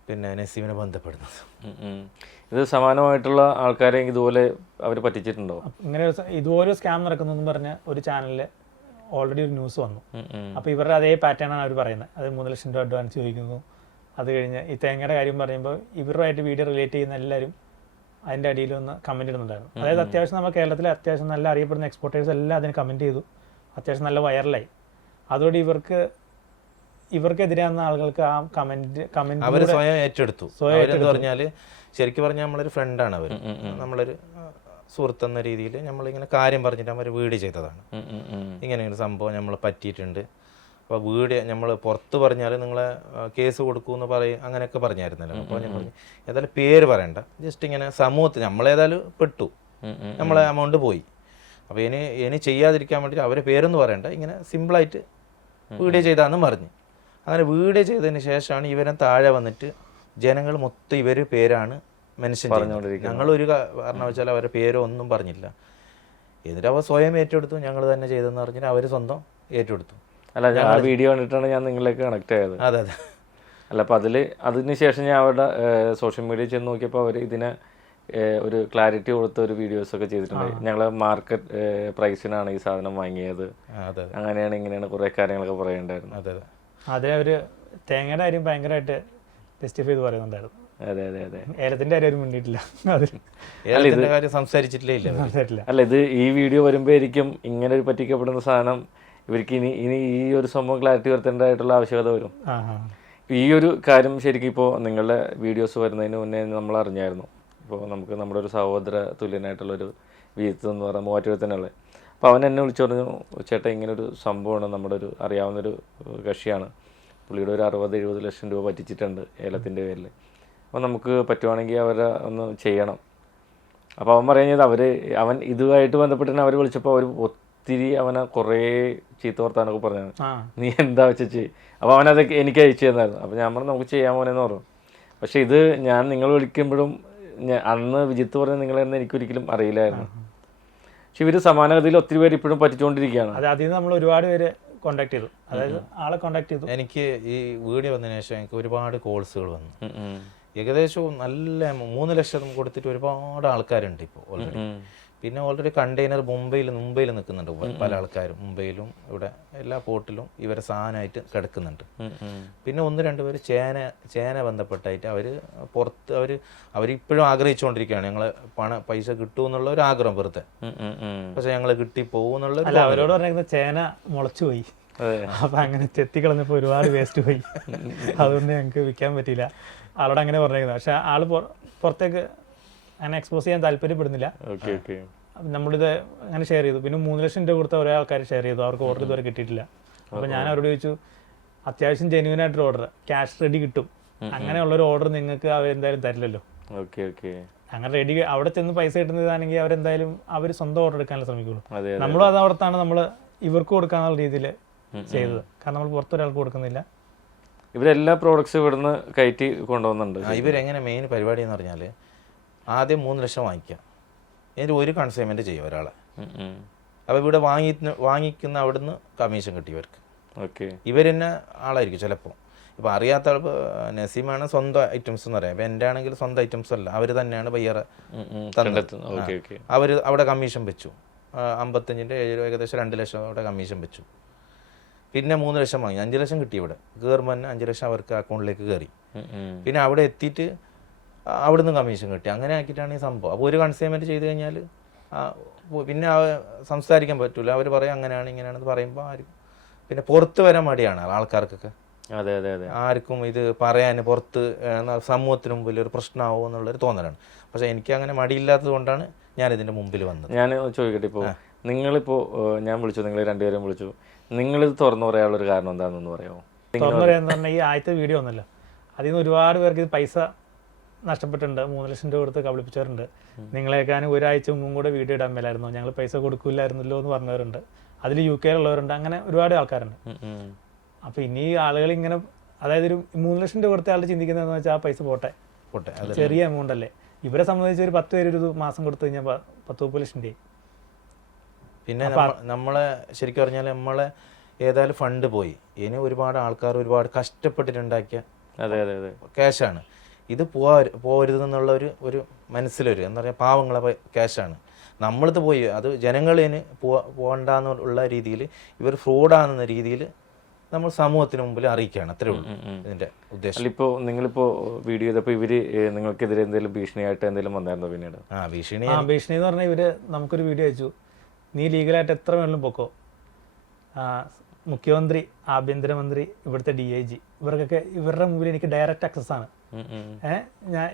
പിന്നെ നസീമിനെ ബന്ധപ്പെടുന്നത്. ഇത് സമാനമായിട്ടുള്ള ആൾക്കാരെ ഇതുപോലെ അവർ പറ്റിച്ചിട്ടുണ്ടോ? ഇങ്ങനെ ഇതുപോലെ സ്കാം നടക്കുന്നു പറഞ്ഞ് ഒരു ചാനലിൽ ഓൾറെഡി ഒരു ന്യൂസ് വന്നു. അപ്പോൾ ഇവരുടെ അതേ പാറ്റേണാണ് അവർ പറയുന്നത്. അത് 3 ലക്ഷം രൂപ അഡ്വാൻസ് ചോദിക്കുന്നു. അത് കഴിഞ്ഞ് ഈ തേങ്ങയുടെ കാര്യം പറയുമ്പോൾ ഇവരുമായിട്ട് വീഡിയോ റിലേറ്റ് ചെയ്യുന്ന എല്ലാവരും അതിൻ്റെ അടിയിൽ ഒന്ന് കമൻറ്റ് ഇടുന്നുണ്ടായിരുന്നു. അതായത് അത്യാവശ്യം നമ്മൾ കേരളത്തിലെ അത്യാവശ്യം നല്ല അറിയപ്പെടുന്ന എക്സ്പോർട്ടേഴ്സ് എല്ലാം അതിന് കമൻറ്റ് ചെയ്തു. അത്യാവശ്യം നല്ല വൈറലായി. അതോടെ ഇവർക്കെതിരാകുന്ന ആളുകൾക്ക് ആ കമന്റ് അവർ സ്വയം ഏറ്റെടുത്തു. പറഞ്ഞാൽ ശരിക്കും പറഞ്ഞാൽ നമ്മളൊരു ഫ്രണ്ടാണ് അവർ, നമ്മളൊരു സുഹൃത്ത് എന്ന രീതിയിൽ നമ്മളിങ്ങനെ കാര്യം പറഞ്ഞിട്ട് അവർ വീഡിയോ ചെയ്തതാണ്. ഇങ്ങനെ ഒരു സംഭവം നമ്മൾ പറ്റിയിട്ടുണ്ട്, അപ്പോൾ വീഡിയോ നമ്മൾ പുറത്ത് പറഞ്ഞാൽ നിങ്ങളെ കേസ് കൊടുക്കുമെന്ന് പറയും, അങ്ങനെയൊക്കെ പറഞ്ഞായിരുന്നല്ലോ. അപ്പോൾ ഞാൻ പറഞ്ഞു ഏതായാലും പേര് പറയണ്ട, ജസ്റ്റ് ഇങ്ങനെ സമൂഹത്തിൽ നമ്മളേതായാലും പെട്ടു, നമ്മളെ എമൗണ്ട് പോയി, അപ്പോൾ ഇനി ചെയ്യാതിരിക്കാൻ വേണ്ടിയിട്ട് അവരെ പേരൊന്നും പറയണ്ട, ഇങ്ങനെ സിമ്പിളായിട്ട് വീഡിയോ ചെയ്താന്നും പറഞ്ഞു. അങ്ങനെ വീഡിയോ ചെയ്തതിന് ശേഷമാണ് ഇവരെ താഴെ വന്നിട്ട് ജനങ്ങൾ മൊത്തം ഇവർ പേരാണ് മെൻഷൻ പറഞ്ഞുകൊണ്ടിരിക്കുന്നത്. ഞങ്ങളൊരു കാരണവശാൽ അവരുടെ പേരോ ഒന്നും പറഞ്ഞില്ല. എന്നിട്ട് അവർ സ്വയം ഏറ്റെടുത്തു, ഞങ്ങൾ തന്നെ ചെയ്തെന്ന് പറഞ്ഞിട്ട് അവർ സ്വന്തം ഏറ്റെടുത്തു. അല്ല, ആ വീഡിയോ കണ്ടിട്ടാണ് ഞാൻ നിങ്ങളിലേക്ക് കണക്ട് ആയത്. അതെ അതെ. അല്ല, അപ്പോൾ അതിനുശേഷം ഞാൻ അവരുടെ സോഷ്യൽ മീഡിയ ചെന്ന് നോക്കിയപ്പോൾ അവർ ഇതിനെ ഒരു ക്ലാരിറ്റി കൊടുത്ത ഒരു വീഡിയോസൊക്കെ ചെയ്തിട്ടുണ്ട്. ഞങ്ങൾ മാർക്കറ്റ് പ്രൈസിനാണ് ഈ സാധനം വാങ്ങിയത്, അങ്ങനെയാണ് ഇങ്ങനെയാണ് കുറേ കാര്യങ്ങളൊക്കെ പറയണ്ടായിരുന്നു. അതെ അതെ. അതെ, അവർ തേങ്ങയുടെ കാര്യം ഭയങ്കരമായിട്ട് ജസ്റ്റിഫൈ ചെയ്ത് പറയുന്നുണ്ടായിരുന്നു. അതെ അതെ അതെ. ഏലത്തിന്റെ കാര്യം മിണ്ടിയിട്ടില്ല, കാര്യം സംസാരിച്ചിട്ടില്ലേ ഇല്ല. അല്ല, ഇത് ഈ വീഡിയോ വരുമ്പോഴായിരിക്കും ഇങ്ങനെ ഒരു പറ്റിക്കപ്പെടുന്ന സാധനം ഇവർക്ക് ഇനി ഈ ഒരു സംഭവം ക്ലാരിറ്റി വരുത്തേണ്ടതായിട്ടുള്ള ആവശ്യകത വരും. ഈ ഒരു കാര്യം ശരിക്കും ഇപ്പോൾ നിങ്ങളുടെ വീഡിയോസ് വരുന്നതിന് മുന്നേ നമ്മൾ അറിഞ്ഞായിരുന്നു. ഇപ്പോൾ നമുക്ക് നമ്മുടെ ഒരു സഹോദര തുല്യനായിട്ടുള്ളൊരു വീത്ത് എന്ന് പറയുമ്പോൾ മൂവാറ്റുപുഴത്തന്നെയുള്ളത്. അപ്പോൾ അവൻ എന്നെ വിളിച്ചു പറഞ്ഞു, ചേട്ടാ ഇങ്ങനൊരു സംഭവമാണ്, നമ്മുടെ ഒരു അറിയാവുന്നൊരു കക്ഷിയാണ്, പുള്ളിയുടെ ഒരു 60-70 ലക്ഷം രൂപ പറ്റിച്ചിട്ടുണ്ട് ഏലത്തിൻ്റെ പേരിൽ, അപ്പോൾ നമുക്ക് പറ്റുവാണെങ്കിൽ അവരെ ഒന്ന് ചെയ്യണം. അപ്പോൾ അവൻ പറയുന്നത് അവൻ ഇതുമായിട്ട് ബന്ധപ്പെട്ട് അവർ വിളിച്ചപ്പോൾ അവർ ഒത്തിരി അവനെ കുറേ ചീത്ത വർത്താനൊക്കെ പറഞ്ഞാണ്, നീ എന്താ വെച്ച്. അപ്പോൾ അവനതൊക്കെ എനിക്ക് അയച്ചു തന്നായിരുന്നു. അപ്പോൾ ഞാൻ പറഞ്ഞു നമുക്ക് ചെയ്യാൻ പോനെന്ന് പറഞ്ഞു. പക്ഷേ ഇത് ഞാൻ നിങ്ങൾ വിളിക്കുമ്പോഴും അന്ന് വിജിത്ത് പറഞ്ഞ നിങ്ങളെന്ന് എനിക്കൊരിക്കലും അറിയില്ലായിരുന്നു. പക്ഷെ ഇവർ സമാനഗതിയിൽ ഒത്തിരി പേര് ഇപ്പോഴും പറ്റിച്ചുകൊണ്ടിരിക്കുകയാണ്. അതിൽ നിന്ന് നമ്മൾ ഒരുപാട് പേര് കോൺടാക്ട് ചെയ്തു, അതായത് ആളെ കോൺടാക്ട് ചെയ്തു. എനിക്ക് ഈ വീഡിയോ വന്നതിന് ശേഷം എനിക്ക് ഒരുപാട് കോൾസുകൾ വന്നു. ഏകദേശം നല്ല 3 ലക്ഷം കൊടുത്തിട്ട് ഒരുപാട് ആൾക്കാരുണ്ട് ഇപ്പോൾ ഓൾറെഡി. പിന്നെ ഓൾറെഡി കണ്ടെയ്നർ മുംബൈയിൽ നിൽക്കുന്നുണ്ട് പല ആൾക്കാരും. മുംബൈയിലും ഇവിടെ എല്ലാ പോർട്ടിലും ഇവരെ സാധനമായിട്ട് കിടക്കുന്നുണ്ട്. പിന്നെ 1-2 പേര് ചേന ബന്ധപ്പെട്ടായിട്ട് അവരിപ്പോഴും ആഗ്രഹിച്ചുകൊണ്ടിരിക്കുകയാണ് ഞങ്ങൾ പൈസ കിട്ടുമെന്നുള്ള ഒരു ആഗ്രഹം വെറുതെ. പക്ഷെ ഞങ്ങൾ കിട്ടിപ്പോകുന്നുള്ള അവരോട് പറഞ്ഞ ചേന മുളച്ചു പോയി, അപ്പൊ അങ്ങനെ ചെത്തിക്കളഞ്ഞപ്പോ ഒരുപാട് വേസ്റ്റ് പോയി, അതുകൊണ്ട് ഞങ്ങൾക്ക് വിൽക്കാൻ പറ്റിയില്ല. ആളോട് അങ്ങനെ പറഞ്ഞേക്കുന്നത്. പക്ഷെ ആള് പുറത്തേക്ക് അങ്ങനെ എക്സ്പോസ് ചെയ്യാൻ താല്പര്യപ്പെടുന്നില്ല. നമ്മളിത് അങ്ങനെ ഷെയർ ചെയ്തു. പിന്നെ 3 ലക്ഷം രൂപ കൊടുത്ത ഒരേ ആൾക്കാർ ഷെയർ ചെയ്തു, അവർക്ക് ഓർഡർ ഇതുവരെ കിട്ടിയിട്ടില്ല. അപ്പൊ ഞാൻ അവരോട് ചോദിച്ചു, അത്യാവശ്യം ജെന്യൂൻ ആയിട്ടൊരു ഓർഡർ, ക്യാഷ് റെഡി കിട്ടും, അങ്ങനെയുള്ളൊരു ഓർഡർ നിങ്ങൾക്ക് അവരെന്തായാലും തരില്ലല്ലോ. അങ്ങനെ റെഡി അവിടെ ചെന്ന് പൈസ കിട്ടുന്നതാണെങ്കിൽ അവരെന്തായാലും അവർ സ്വന്തം ഓർഡർ എടുക്കാനല്ലേ ശ്രമിക്കുള്ളൂ. നമ്മളും അത് അവിടത്താണ് നമ്മൾ ഇവർക്ക് കൊടുക്കാന്നുള്ള രീതിയിൽ ചെയ്തത്. കാരണം നമ്മൾ പുറത്തൊരാൾക്ക് കൊടുക്കുന്നില്ല. ഇവരെല്ലാ പ്രോഡക്ട്സും ഇവിടുന്ന് കയറ്റി കൊണ്ടുപോകുന്നുണ്ട്. ഇവരെങ്ങനെ മെയിൻ പരിപാടി എന്ന് പറഞ്ഞാൽ ആദ്യം 3 ലക്ഷം വാങ്ങിക്കുക, എന്നിട്ട് ഒരു കൺസൈൻമെൻറ്റ് ചെയ്യും ഒരാളെ. അപ്പോൾ ഇവിടെ വാങ്ങിക്കുന്ന അവിടുന്ന് കമ്മീഷൻ കിട്ടിയവർക്ക്. ഇവർ തന്നെ ആളായിരിക്കും ചിലപ്പോൾ. ഇപ്പോൾ അറിയാത്ത ആൾ, നസീമാണ് സ്വന്തം ഐറ്റംസ് എന്ന് പറയാം. അപ്പോൾ എൻ്റെ ആണെങ്കിൽ സ്വന്തം ഐറ്റംസ് അല്ല, അവർ തന്നെയാണ് ബയ്യറെ തന്നത്. അവർ അവിടെ കമ്മീഷൻ വെച്ചു 55-ൻ്റെ 7 രൂപ, ഏകദേശം 2 ലക്ഷം അവിടെ കമ്മീഷൻ വെച്ചു. പിന്നെ 3 ലക്ഷം വാങ്ങി, 5 ലക്ഷം കിട്ടി. ഇവിടെ കയറുമ്പോൾ തന്നെ 5 ലക്ഷം അവർക്ക് അക്കൗണ്ടിലേക്ക് കയറി. പിന്നെ അവിടെ എത്തിയിട്ട് അവിടുന്ന് കമ്മീഷൻ കിട്ടി. അങ്ങനെ ആക്കിയിട്ടാണ് ഈ സംഭവം. അപ്പോൾ ഒരു കൺസൈൻമെൻറ്റ് ചെയ്ത് കഴിഞ്ഞാൽ പിന്നെ സംസാരിക്കാൻ പറ്റില്ല. അവർ പറയും അങ്ങനെയാണ് ഇങ്ങനെയാണെന്ന് പറയുമ്പോൾ ആരും പിന്നെ പുറത്ത് വരാൻ മടിയാണ് ആൾക്കാർക്കൊക്കെ. ആർക്കും ഇത് പറയാൻ പുറത്ത് സമൂഹത്തിന് മുമ്പിൽ ഒരു പ്രശ്നമാവും എന്നുള്ളൊരു തോന്നലാണ്. പക്ഷെ എനിക്ക് അങ്ങനെ മടിയില്ലാത്തത് കൊണ്ടാണ് ഞാൻ ഇതിൻ്റെ മുമ്പിൽ വന്നത്. ഞാൻ ചോദിക്കട്ടെ, ഇപ്പോൾ നിങ്ങളിപ്പോൾ ഞാൻ വിളിച്ചു, നിങ്ങൾ 2 പേരും വിളിച്ചു, നിങ്ങളിത് തുറന്നു പറയാനുള്ളൊരു കാരണം എന്താണെന്ന് പറയാമോ? തുറന്നു പറയാന്ന് പറഞ്ഞാൽ ഈ ആദ്യത്തെ വീഡിയോ ഒന്നല്ല, അതിൽ നിന്ന് ഒരുപാട് പേർക്ക് ഇത് പൈസ നഷ്ടപ്പെട്ടിട്ടുണ്ട്. 3 ലക്ഷം രൂപ കൊടുത്ത് കബളിപ്പിച്ചവരുണ്ട്. നിങ്ങളെക്കാനും ഒരാഴ്ച മുമ്പും കൂടെ വീഡിയോ ഇടാൻ മേലായിരുന്നു, ഞങ്ങൾ പൈസ കൊടുക്കില്ലായിരുന്നല്ലോ എന്ന് പറഞ്ഞവരുണ്ട്. അതിൽ UK ഉള്ളവരുണ്ട്, അങ്ങനെ ഒരുപാട് ആൾക്കാരുണ്ട്. അപ്പൊ ഇനി ആളുകൾ ഇങ്ങനെ, അതായത് ഒരു 3 ലക്ഷം രൂപ കൊടുത്ത ആളുടെ ചിന്തിക്കുന്നതെന്ന് വെച്ചാൽ ആ പൈസ പോട്ടെ, ചെറിയ എമൗണ്ട് അല്ലേ. ഇവരെ സംബന്ധിച്ച് ഒരു 10 പേര് ഒരു മാസം കൊടുത്തു കഴിഞ്ഞാൽ 10-30 ലക്ഷം രൂപ. പിന്നെ നമ്മളെ ശരിക്കും പറഞ്ഞാൽ നമ്മളെ ഏതായാലും ഫണ്ട് പോയി. ഇനി ഒരുപാട് ആൾക്കാർ ഒരുപാട് കഷ്ടപ്പെട്ടിട്ടുണ്ടാക്കിയ ക്യാഷാണ്. ഇത് പോകരുതെന്നുള്ള ഒരു മനസ്സിലൊരു എന്താ പറയുക, പാവങ്ങളെ ക്യാഷാണ്. നമ്മളിത് പോയി അത് ജനങ്ങളിന് പോകണ്ടെന്നുള്ള രീതിയിൽ ഇവർ ഫ്രോഡാണെന്ന രീതിയിൽ നമ്മൾ സമൂഹത്തിന് മുമ്പിൽ അറിയിക്കുകയാണ്. അത്രേ ഉള്ളൂ ഇതിന്റെ ഉദ്ദേശം. ഇപ്പോൾ നിങ്ങളിപ്പോൾ വീഡിയോ ചെയ്തപ്പോൾ ഇവര് നിങ്ങൾക്കെതിരെ എന്തെങ്കിലും ഭീഷണിയായിട്ട് എന്തെങ്കിലും വന്നായിരുന്നോ പിന്നീട്? ഭീഷണി എന്ന് പറഞ്ഞാൽ ഇവര് നമുക്കൊരു വീഡിയോ അയച്ചു, നീ ലീഗലായിട്ട് എത്ര വേണമെങ്കിലും പൊക്കോ, മുഖ്യമന്ത്രി, ആഭ്യന്തരമന്ത്രി, ഇവിടുത്തെ DIG, ഇവർക്കൊക്കെ ഇവരുടെ മുമ്പിൽ എനിക്ക് ഡയറക്റ്റ് ആക്സസ് ആണ്.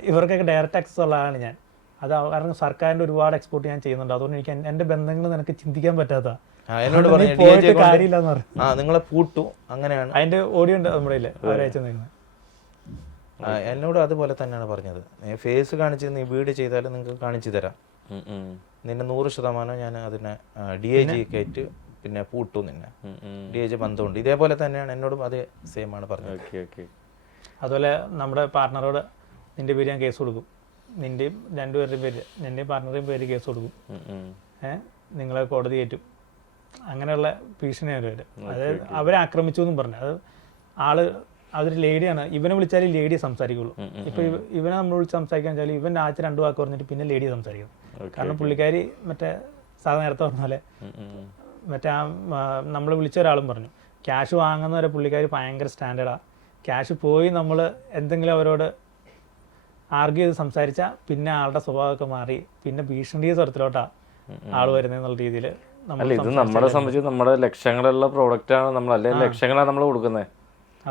ഇവർക്കൊക്കെ ഡയറക്റ്റ് ആക്സസ് ഉള്ള ആളാണ് ഞാൻ. അത് കാരണം സർക്കാരിന്റെ ഒരുപാട് എക്സ്പോർട്ട് ഞാൻ ചെയ്യുന്നുണ്ട്. അതുകൊണ്ട് എനിക്ക് എന്റെ ബന്ധങ്ങൾ നിനക്ക് ചിന്തിക്കാൻ പറ്റാത്ത കാര്യമില്ലെന്ന് പറഞ്ഞു. നിങ്ങളെ പൂട്ടു, അങ്ങനെയാണ്. അതിന്റെ ഓഡിയോ ഉണ്ട് നമ്മുടെ ഒരാഴ്ച. എന്നോട് അതുപോലെ തന്നെയാണ് പറഞ്ഞത്. ഫേസ് കാണിച്ച് നീ വീഡിയോ ചെയ്താലും നിങ്ങൾക്ക് കാണിച്ചു തരാം, നിന്നെ 100% ഞാൻ അതിനെ DIG ആയിട്ട് പിന്നെ പൂട്ടു, നിന്നെ DIG ബന്ധമുണ്ട്. ഇതേപോലെ തന്നെയാണ് എന്നോടും അതേ സെയിം ആണ് പറഞ്ഞത്. അതുപോലെ നമ്മുടെ പാർട്ണറോട് നിന്റെ പേര് ഞാൻ കേസ് കൊടുക്കും, നിന്റെയും 2 പേരുടെയും പേര്, നിന്റെയും പാർട്ണറുടെയും പേര് കേസ് കൊടുക്കും, നിങ്ങളെ കോടതി കയറ്റും, അങ്ങനെയുള്ള ഭീഷണി അവര്. അതായത് അവരെ ആക്രമിച്ചു എന്നും പറഞ്ഞു. അത് അതൊരു ലേഡിയാണ്. ഇവനെ വിളിച്ചാൽ ലേഡി സംസാരിക്കുള്ളൂ. ഇപ്പൊ ഇവനെ നമ്മൾ വിളിച്ച് സംസാരിക്കാൻ വെച്ചാൽ ഇവൻ ആദ്യത്തെ 2 വാക്ക് പറഞ്ഞിട്ട് പിന്നെ ലേഡി സംസാരിക്കും. കാരണം പുള്ളിക്കാരി മറ്റേ സാധാരണ നേരത്തെ പറഞ്ഞ പോലെ മറ്റേ നമ്മൾ വിളിച്ച ഒരാളും പറഞ്ഞു, ക്യാഷ് വാങ്ങുന്നവരെ പുള്ളിക്കാരി ഭയങ്കര സ്റ്റാൻഡേർഡാ. ക്യാഷ് പോയി നമ്മൾ എന്തെങ്കിലും അവരോട് ആർഗ്യൂ ചെയ്ത് സംസാരിച്ചാൽ പിന്നെ ആളുടെ സ്വഭാവമൊക്കെ മാറി പിന്നെ ഭീഷണി സ്വരത്തിലോട്ടാ ആള് വരുന്നുള്ള രീതിയിൽ. അല്ല, ഇത് നമ്മളെ സംബന്ധിച്ച് നമ്മുടെ ലക്ഷങ്ങളുള്ള പ്രോഡക്റ്റാണ്, നമ്മൾ അല്ലെങ്കിൽ ലക്ഷങ്ങളാണ് നമ്മൾ കൊടുക്കുന്നത്.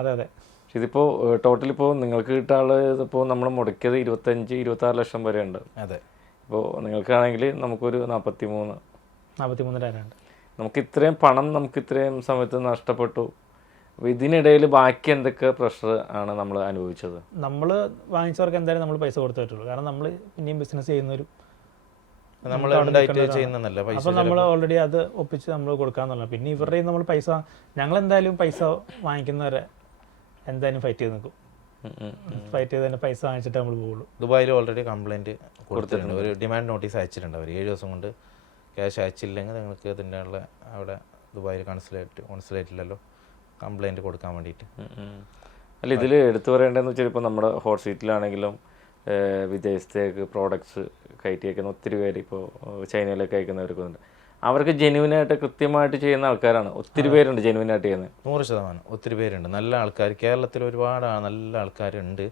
അതെ. ഇതിപ്പോ ടോട്ടൽ ഇപ്പോൾ നിങ്ങൾക്ക് കിട്ടാനുള്ളത് ഇപ്പോൾ നമ്മൾ മുടക്കിയത് 25-26 ലക്ഷം വരെ ഉണ്ട്. അതെ. ഇപ്പോൾ നിങ്ങൾക്കാണെങ്കിൽ നമുക്കൊരു 43,000 ഉണ്ട്. നമുക്ക് ഇത്രയും പണം നമുക്ക് ഇത്രയും സമയത്ത് നഷ്ടപ്പെട്ടു. അപ്പോൾ ഇതിനിടയിൽ ബാക്കി എന്തൊക്കെ പ്രഷർ ആണ് നമ്മൾ അനുഭവിച്ചത്? നമ്മൾ വാങ്ങിച്ചവർക്ക് എന്തായാലും നമ്മൾ പൈസ കൊടുത്തു പറ്റുള്ളൂ. കാരണം നമ്മൾ പിന്നെയും ബിസിനസ് ചെയ്യുന്നവരും അപ്പോൾ നമ്മൾ ഓൾറെഡി അത് ഒപ്പിച്ച് നമ്മൾ കൊടുക്കാന്നുള്ളത്. പിന്നെ ഇവരുടെ നമ്മൾ പൈസ, ഞങ്ങൾ എന്തായാലും പൈസ വാങ്ങിക്കുന്നവരെ എന്തായാലും ഫൈറ്റ് ചെയ്ത് നിൽക്കും. ഫൈറ്റ് ചെയ്ത് തന്നെ പൈസ വാങ്ങിച്ചിട്ട് നമ്മൾ പോകുള്ളൂ. ദുബായിൽ ഓൾറെഡി കംപ്ലൈൻറ്റ് കൊടുത്തിട്ടുണ്ട്. ഒരു ഡിമാൻഡ് നോട്ടീസ് അയച്ചിട്ടുണ്ട് അവർ. 7 ദിവസം കൊണ്ട് ക്യാഷ് അയച്ചില്ലെങ്കിൽ നിങ്ങൾക്ക് ഇതിൻ്റെ ഉള്ള അവിടെ ദുബായിൽ കോൺസുലേറ്റിലല്ലോ കംപ്ലൈൻറ്റ് കൊടുക്കാൻ വേണ്ടിയിട്ട്. അല്ല, ഇതിൽ എടുത്തു പറയേണ്ടതെന്ന് വെച്ചാൽ ഇപ്പോൾ നമ്മുടെ ഹോട്ട് സീറ്റിലാണെങ്കിലും വിദേശത്തേക്ക് പ്രോഡക്ട്സ് കയറ്റി അയക്കുന്ന ഒത്തിരി പേര് ഇപ്പോൾ ചൈനയിലേക്ക് അയക്കുന്നവർക്ക് ഉണ്ട്. അവർക്ക് ജെന്യൂനായിട്ട് കൃത്യമായിട്ട് ചെയ്യുന്ന ആൾക്കാരാണ്. ഒത്തിരി പേരുണ്ട് ജെന്യൂനായിട്ട് ചെയ്യുന്നത്. 100% ഒത്തിരി പേരുണ്ട്. നല്ല ആൾക്കാർ കേരളത്തിൽ ഒരുപാട് നല്ല ആൾക്കാരുണ്ട്.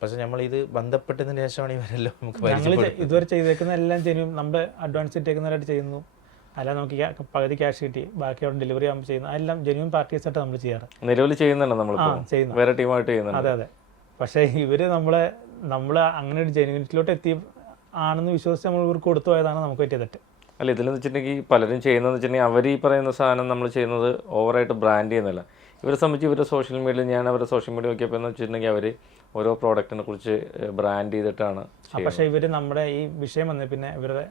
പക്ഷെ നമ്മളിത് ബന്ധപ്പെട്ടതിന് ശേഷമാണ് ഇവരെല്ലാം നമുക്ക് ഇതുവരെ ചെയ്തേക്കുന്ന എല്ലാം ജെന്യൂൻ, നമ്മുടെ അഡ്വാൻസ് ഇട്ടേക്കുന്നവരായിട്ട് ചെയ്യുന്നു. അല്ല നമുക്ക് പകുതി ക്യാഷ് കിട്ടി ബാക്കി അവിടെ ഡെലിവറി ആകുമ്പോൾ ചെയ്യുന്നു. എല്ലാം ജെന്യൂൻ പാർട്ടീസായിട്ട് നമ്മൾ ചെയ്യാറ്. നിലവിൽ ചെയ്യുന്നുണ്ട് നമ്മൾ ചെയ്യുന്നു, വേറെ ടീമായിട്ട് ചെയ്യുന്നുണ്ട്. അതെ അതെ. പക്ഷേ ഇവര് നമ്മൾ അങ്ങനെ ഒരു ജെന്യൂനിറ്റിലോട്ട് എത്തി ആണെന്ന് വിശ്വസിച്ച് നമ്മൾ ഇവർക്ക് കൊടുത്തു പോയതാണ് നമുക്ക് പറ്റിയ തെറ്റ്. അല്ല, ഇതിലെന്ന് വെച്ചിട്ടുണ്ടെങ്കിൽ പലരും ചെയ്യുന്നതെന്ന് വെച്ചിട്ടുണ്ടെങ്കിൽ അവർ ഈ പറയുന്ന സാധനം നമ്മൾ ചെയ്യുന്നത് ഓവറായിട്ട് ബ്രാൻഡ് ചെയ്യുന്നില്ല. ഇവരെ സംബന്ധിച്ച് ഇവരുടെ സോഷ്യൽ മീഡിയയിൽ ഞാൻ അവരുടെ സോഷ്യൽ മീഡിയ നോക്കിയപ്പോൾ എന്ന് വെച്ചിട്ടുണ്ടെങ്കിൽ അവർ ഓരോ പ്രോഡക്റ്റിനെ കുറിച്ച് ബ്രാൻഡ് ചെയ്തിട്ടാണ്. പക്ഷേ ഇവർ നമ്മുടെ ഈ വിഷയം വന്ന പിന്നെ ഇവരുടെ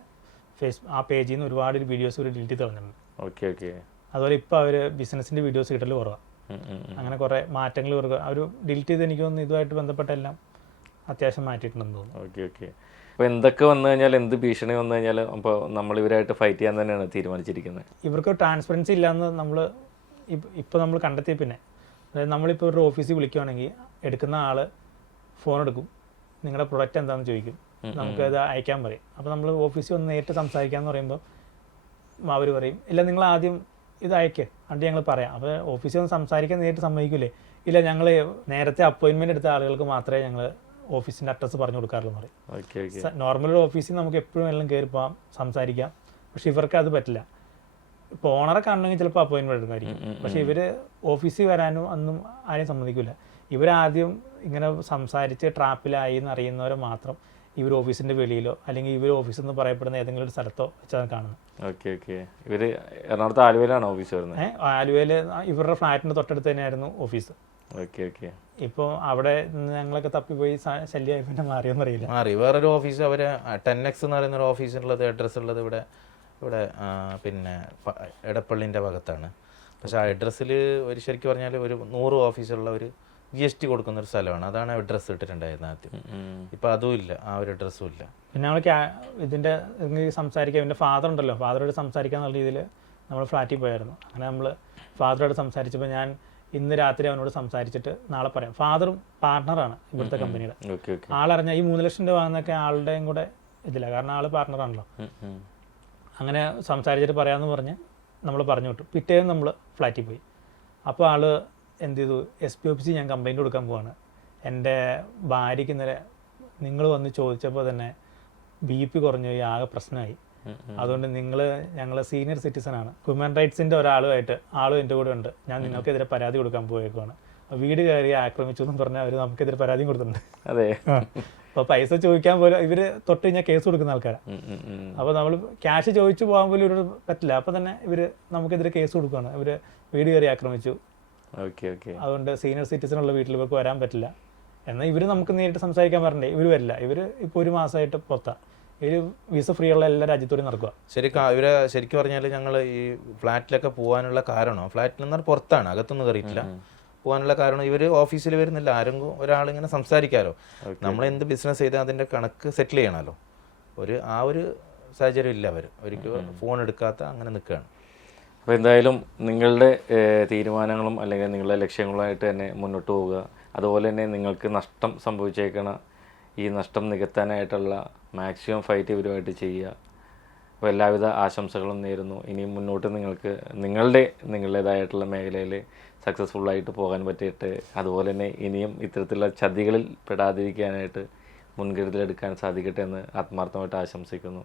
ആ പേജിൽ നിന്ന് ഒരുപാട് വീഡിയോസ് ഇവർ ഡിലീറ്റ് ചെയ്ത് കളഞ്ഞിട്ടുണ്ട്. Okay okay. അതുപോലെ ഇപ്പോൾ അവർ ബിസിനസ്സിൻ്റെ വീഡിയോസ് കിട്ടൽ കുറവാണ്. അങ്ങനെ കുറേ മാറ്റങ്ങൾ ഇവർക്ക് അവർ ഡിലീറ്റ് ചെയ്ത് എനിക്ക് തോന്നുന്നു ഇതുമായിട്ട് ബന്ധപ്പെട്ട എല്ലാം അത്യാവശ്യം മാറ്റിയിട്ടുണ്ടെന്ന് തോന്നുന്നു. Okay okay. അപ്പോൾ എന്തൊക്കെ വന്നു കഴിഞ്ഞാൽ, എന്ത് ഭീഷണി വന്നു കഴിഞ്ഞാൽ അപ്പോൾ നമ്മൾ ഇവരായിട്ട് ഫൈറ്റ് ചെയ്യാൻ തന്നെയാണ് തീരുമാനിച്ചിരിക്കുന്നത്. ഇവർക്ക് ട്രാൻസ്പെറൻസി ഇല്ലയെന്ന് ഇപ്പോൾ നമ്മൾ കണ്ടെത്തിയ പിന്നെ, അതായത് നമ്മളിപ്പോൾ ഒരു ഓഫീസിൽ വിളിക്കുകയാണെങ്കിൽ എടുക്കുന്ന ആൾ ഫോൺ എടുക്കും, നിങ്ങളുടെ പ്രൊഡക്റ്റ് എന്താണെന്ന് ചോദിക്കും, നമുക്കത് അയക്കാൻ പറയും. അപ്പോൾ നമ്മൾ ഓഫീസിൽ ഒന്ന് നേരിട്ട് സംസാരിക്കാമെന്ന് പറയുമ്പോൾ അവർ പറയും ഇല്ല നിങ്ങൾ ആദ്യം ഇത് അയക്കുക എന്നിട്ട് ഞങ്ങൾ പറയാം. അപ്പോൾ ഓഫീസിൽ ഒന്ന് സംസാരിക്കാൻ നേരിട്ട് സമ്മതിക്കില്ലേ? ഇല്ല ഞങ്ങൾ നേരത്തെ അപ്പോയിൻമെൻറ്റ് എടുത്ത ആളുകൾക്ക് മാത്രമേ ഞങ്ങൾ ഓഫീസിൻ്റെ അഡ്രസ്സ് പറഞ്ഞു കൊടുക്കാറുള്ളൂ പറയും. നോർമൽ ഒരു ഓഫീസിൽ നമുക്ക് എപ്പോഴും എല്ലാം കയറി പോകാം, സംസാരിക്കാം. പക്ഷെ ഇവർക്ക് അത് പറ്റില്ല. ഇപ്പോൾ ഓണറെ കാണണമെങ്കിൽ ചിലപ്പോൾ അപ്പോയിൻമെൻറ്റ് എടുക്കുമായിരിക്കും. പക്ഷേ ഇവർ ഓഫീസിൽ വരാനും ഒന്നും ആരെയും സമ്മതിക്കില്ല. ഇവരാദ്യം ഇങ്ങനെ സംസാരിച്ച് ട്രാപ്പിലായി എന്ന് അറിയുന്നവരെ മാത്രം ഇവർ ഓഫീസിൻ്റെ വെളിയിലോ അല്ലെങ്കിൽ ഇവർ ഓഫീസിൽ നിന്ന് പറയപ്പെടുന്ന ഏതെങ്കിലും ഒരു സ്ഥലത്തോ വെച്ചാൽ കാണുന്നത്. Okay okay. ഇവർ എറണാകുളത്ത് ആലുവയിലാണോ ഓഫീസ് വരുന്നത്? ആലുവയിൽ ഇവരുടെ ഫ്ലാറ്റിൻ്റെ തൊട്ടടുത്ത് തന്നെയായിരുന്നു ഓഫീസ്. Okay okay. ഇപ്പോൾ അവിടെ ഞങ്ങളൊക്കെ തപ്പിപ്പോയി ശല്യമായി പിന്നെ മാറിയെന്നറിയില്ല. മാറി വേറൊരു ഓഫീസ് അവർ 10X എന്ന് പറയുന്ന ഒരു ഓഫീസുള്ളത് അഡ്രസ്സ് ഉള്ളത് ഇവിടെ പിന്നെ എടപ്പള്ളിൻ്റെ ഭാഗത്താണ്. പക്ഷെ ആ അഡ്രസ്സിൽ ഒരു ശരിക്കും പറഞ്ഞാൽ ഒരു 100 ഓഫീസുള്ള ഒരു GST കൊടുക്കുന്നൊരു സ്ഥലമാണ്. അതാണ് അഡ്രസ്സ് ഇട്ടിട്ടുണ്ടായിരുന്നത് ആദ്യം. ഇപ്പം അതും ഇല്ല, ആ ഒരു അഡ്രസ്സും ഇല്ല. പിന്നെ നമ്മൾ ഇതിൻ്റെ സംസാരിക്കാൻ എൻ്റെ ഫാദർ ഉണ്ടല്ലോ, ഫാദറോട് സംസാരിക്കാന്നുള്ള രീതിയിൽ നമ്മൾ ഫ്ലാറ്റിൽ പോയായിരുന്നു. അങ്ങനെ നമ്മൾ ഫാദറോട് സംസാരിച്ചപ്പോൾ ഞാൻ ഇന്ന് രാത്രി അവനോട് സംസാരിച്ചിട്ട് നാളെ പറയാം. ഫാദറും പാർട്ണറാണ് ഇവിടുത്തെ കമ്പനിയുടെ. ആളറിഞ്ഞ ഈ 3 ലക്ഷം രൂപ വാങ്ങുന്നൊക്കെ ആളുടെയും കൂടെ ഇതില്ല, കാരണം ആൾ പാർട്ണറാണല്ലോ. അങ്ങനെ സംസാരിച്ചിട്ട് പറയാമെന്ന് പറഞ്ഞ് നമ്മൾ പറഞ്ഞു വിട്ടു. പിറ്റേന്ന് നമ്മൾ ഫ്ലാറ്റിൽ പോയി. അപ്പോൾ ആൾ എന്ത് ചെയ്തു, SP ഓഫീസിൽ ഞാൻ കംപ്ലയിൻറ്റ് കൊടുക്കാൻ പോവാണ്, എൻ്റെ ഭാര്യയ്ക്ക് ഇന്നലെ നിങ്ങൾ വന്ന് ചോദിച്ചപ്പോൾ തന്നെ BP കുറഞ്ഞു പോയി, ആകെ പ്രശ്നമായി. അതുകൊണ്ട് ഞങ്ങൾ സീനിയർ സിറ്റിസൺ ആണ്, ഹ്യൂമൻ റൈറ്റ്സിൻ്റെ ഒരാളുമായിട്ട് ആളും എൻ്റെ കൂടെ ഉണ്ട്, ഞാൻ നിങ്ങൾക്കെതിരെ പരാതി കൊടുക്കാൻ പോയേക്കുവാണ്, വീട് കയറി ആക്രമിച്ചു എന്ന് പറഞ്ഞാൽ അവർ നമുക്കെതിരെ പരാതിയും കൊടുത്തിട്ടുണ്ട്. അതെ. അപ്പോൾ പൈസ ചോദിക്കാൻ പോലും ഇവർ തൊട്ട് കഴിഞ്ഞാൽ കേസ് കൊടുക്കുന്ന ആൾക്കാരാണ്. അപ്പോൾ നമ്മൾ ക്യാഷ് ചോദിച്ചു പോകാൻ പോലും ഇവർ പറ്റില്ല. അപ്പോൾ തന്നെ ഇവർ നമുക്കെതിരെ കേസ് കൊടുക്കുകയാണ്, ഇവർ വീട് കയറി ആക്രമിച്ചു. അതുകൊണ്ട് സീനിയർ സിറ്റിസൺ ഉള്ള വീട്ടിൽ ഇവർക്ക് വരാൻ പറ്റില്ല. എന്നാൽ ഇവർ നമുക്ക് നേരിട്ട് സംസാരിക്കാൻ പറഞ്ഞേ ഇവർ വരില്ല. ഇവർ ഇപ്പോൾ 1 മാസമായിട്ട് പുറത്താണ്. ഇവർ വിസ ഫ്രീ ഉള്ള എല്ലാ രാജ്യത്തോടെയും നടക്കുക. ശരിക്കും പറഞ്ഞാൽ ഞങ്ങൾ ഈ ഫ്ലാറ്റിലൊക്കെ പോകാനുള്ള കാരണം, ഫ്ലാറ്റിൽ നിന്ന് പുറത്താണ്, അകത്തൊന്നും കയറിയിട്ടില്ല. പോകാനുള്ള കാരണം ഇവർ ഓഫീസിൽ വരുന്നില്ല, ആരെങ്കിലും ഒരാളിങ്ങനെ സംസാരിക്കാമല്ലോ. നമ്മൾ എന്ത് ബിസിനസ് ചെയ്താൽ അതിൻ്റെ കണക്ക് സെറ്റിൽ ചെയ്യണമല്ലോ. ആ ഒരു സാഹചര്യം ഇല്ല. അവർ ഒരിക്കലും ഫോൺ എടുക്കാത്ത അങ്ങനെ നിൽക്കുകയാണ്. അപ്പോൾ എന്തായാലും നിങ്ങളുടെ തീരുമാനങ്ങളും അല്ലെങ്കിൽ നിങ്ങളുടെ ലക്ഷ്യങ്ങളുമായിട്ട് തന്നെ മുന്നോട്ട് പോവുക. അതുപോലെ തന്നെ നിങ്ങൾക്ക് നഷ്ടം സംഭവിച്ചേക്കണ ഈ നഷ്ടം നികത്താനായിട്ടുള്ള മാക്സിമം ഫൈറ്റ് ഇവരുമായിട്ട് ചെയ്യുക. അപ്പോൾ എല്ലാവിധ ആശംസകളും നേരുന്നു. ഇനിയും മുന്നോട്ട് നിങ്ങൾക്ക് നിങ്ങളുടേതായിട്ടുള്ള മേഖലയിൽ സക്സസ്ഫുള്ളായിട്ട് പോകാൻ പറ്റിയിട്ട്, അതുപോലെ തന്നെ ഇനിയും ഇത്തരത്തിലുള്ള ചതികളിൽ പെടാതിരിക്കാനായിട്ട് മുൻകരുതലെടുക്കാൻ സാധിക്കട്ടെ എന്ന് ആത്മാർത്ഥമായിട്ട് ആശംസിക്കുന്നു.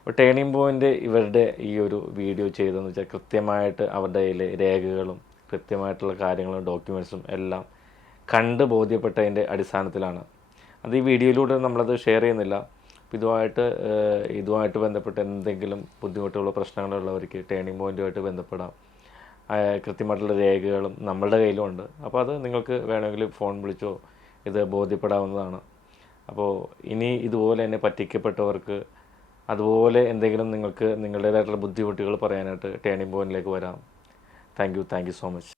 അപ്പോൾ ടേണിംഗ് പോയിൻ്റ് ഇവരുടെ ഈ ഒരു വീഡിയോ ചെയ്തതെന്ന് വെച്ചാൽ കൃത്യമായിട്ട് അവരുടെ കയ്യിൽ രേഖകളും കൃത്യമായിട്ടുള്ള കാര്യങ്ങളും ഡോക്യുമെൻറ്റ്സും എല്ലാം കണ്ട് ബോധ്യപ്പെട്ടതിൻ്റെ അടിസ്ഥാനത്തിലാണ്. അത് ഈ വീഡിയോയിലൂടെ നമ്മളത് ഷെയർ ചെയ്യുന്നില്ല. ഇതുമായിട്ട് ബന്ധപ്പെട്ട് എന്തെങ്കിലും ബുദ്ധിമുട്ടുകളോ പ്രശ്നങ്ങളുള്ളവർക്ക് ടേണിംഗ് പോയിൻറ്റുമായിട്ട് ബന്ധപ്പെടാം. കൃത്യമായിട്ടുള്ള രേഖകളും നമ്മളുടെ കയ്യിലുമുണ്ട്. അപ്പോൾ അത് നിങ്ങൾക്ക് വേണമെങ്കിൽ ഫോൺ വിളിച്ചോ ഇത് ബോധ്യപ്പെടാവുന്നതാണ്. അപ്പോൾ ഇനി ഇതുപോലെ തന്നെ പറ്റിക്കപ്പെട്ടവർക്ക് അതുപോലെ എന്തെങ്കിലും നിങ്ങൾക്ക് നിങ്ങളുടേതായിട്ടുള്ള ബുദ്ധിമുട്ടുകൾ പറയാനായിട്ട് ടേണിംഗ് പോയിൻറ്റിലേക്ക് വരാം. Thank you so much.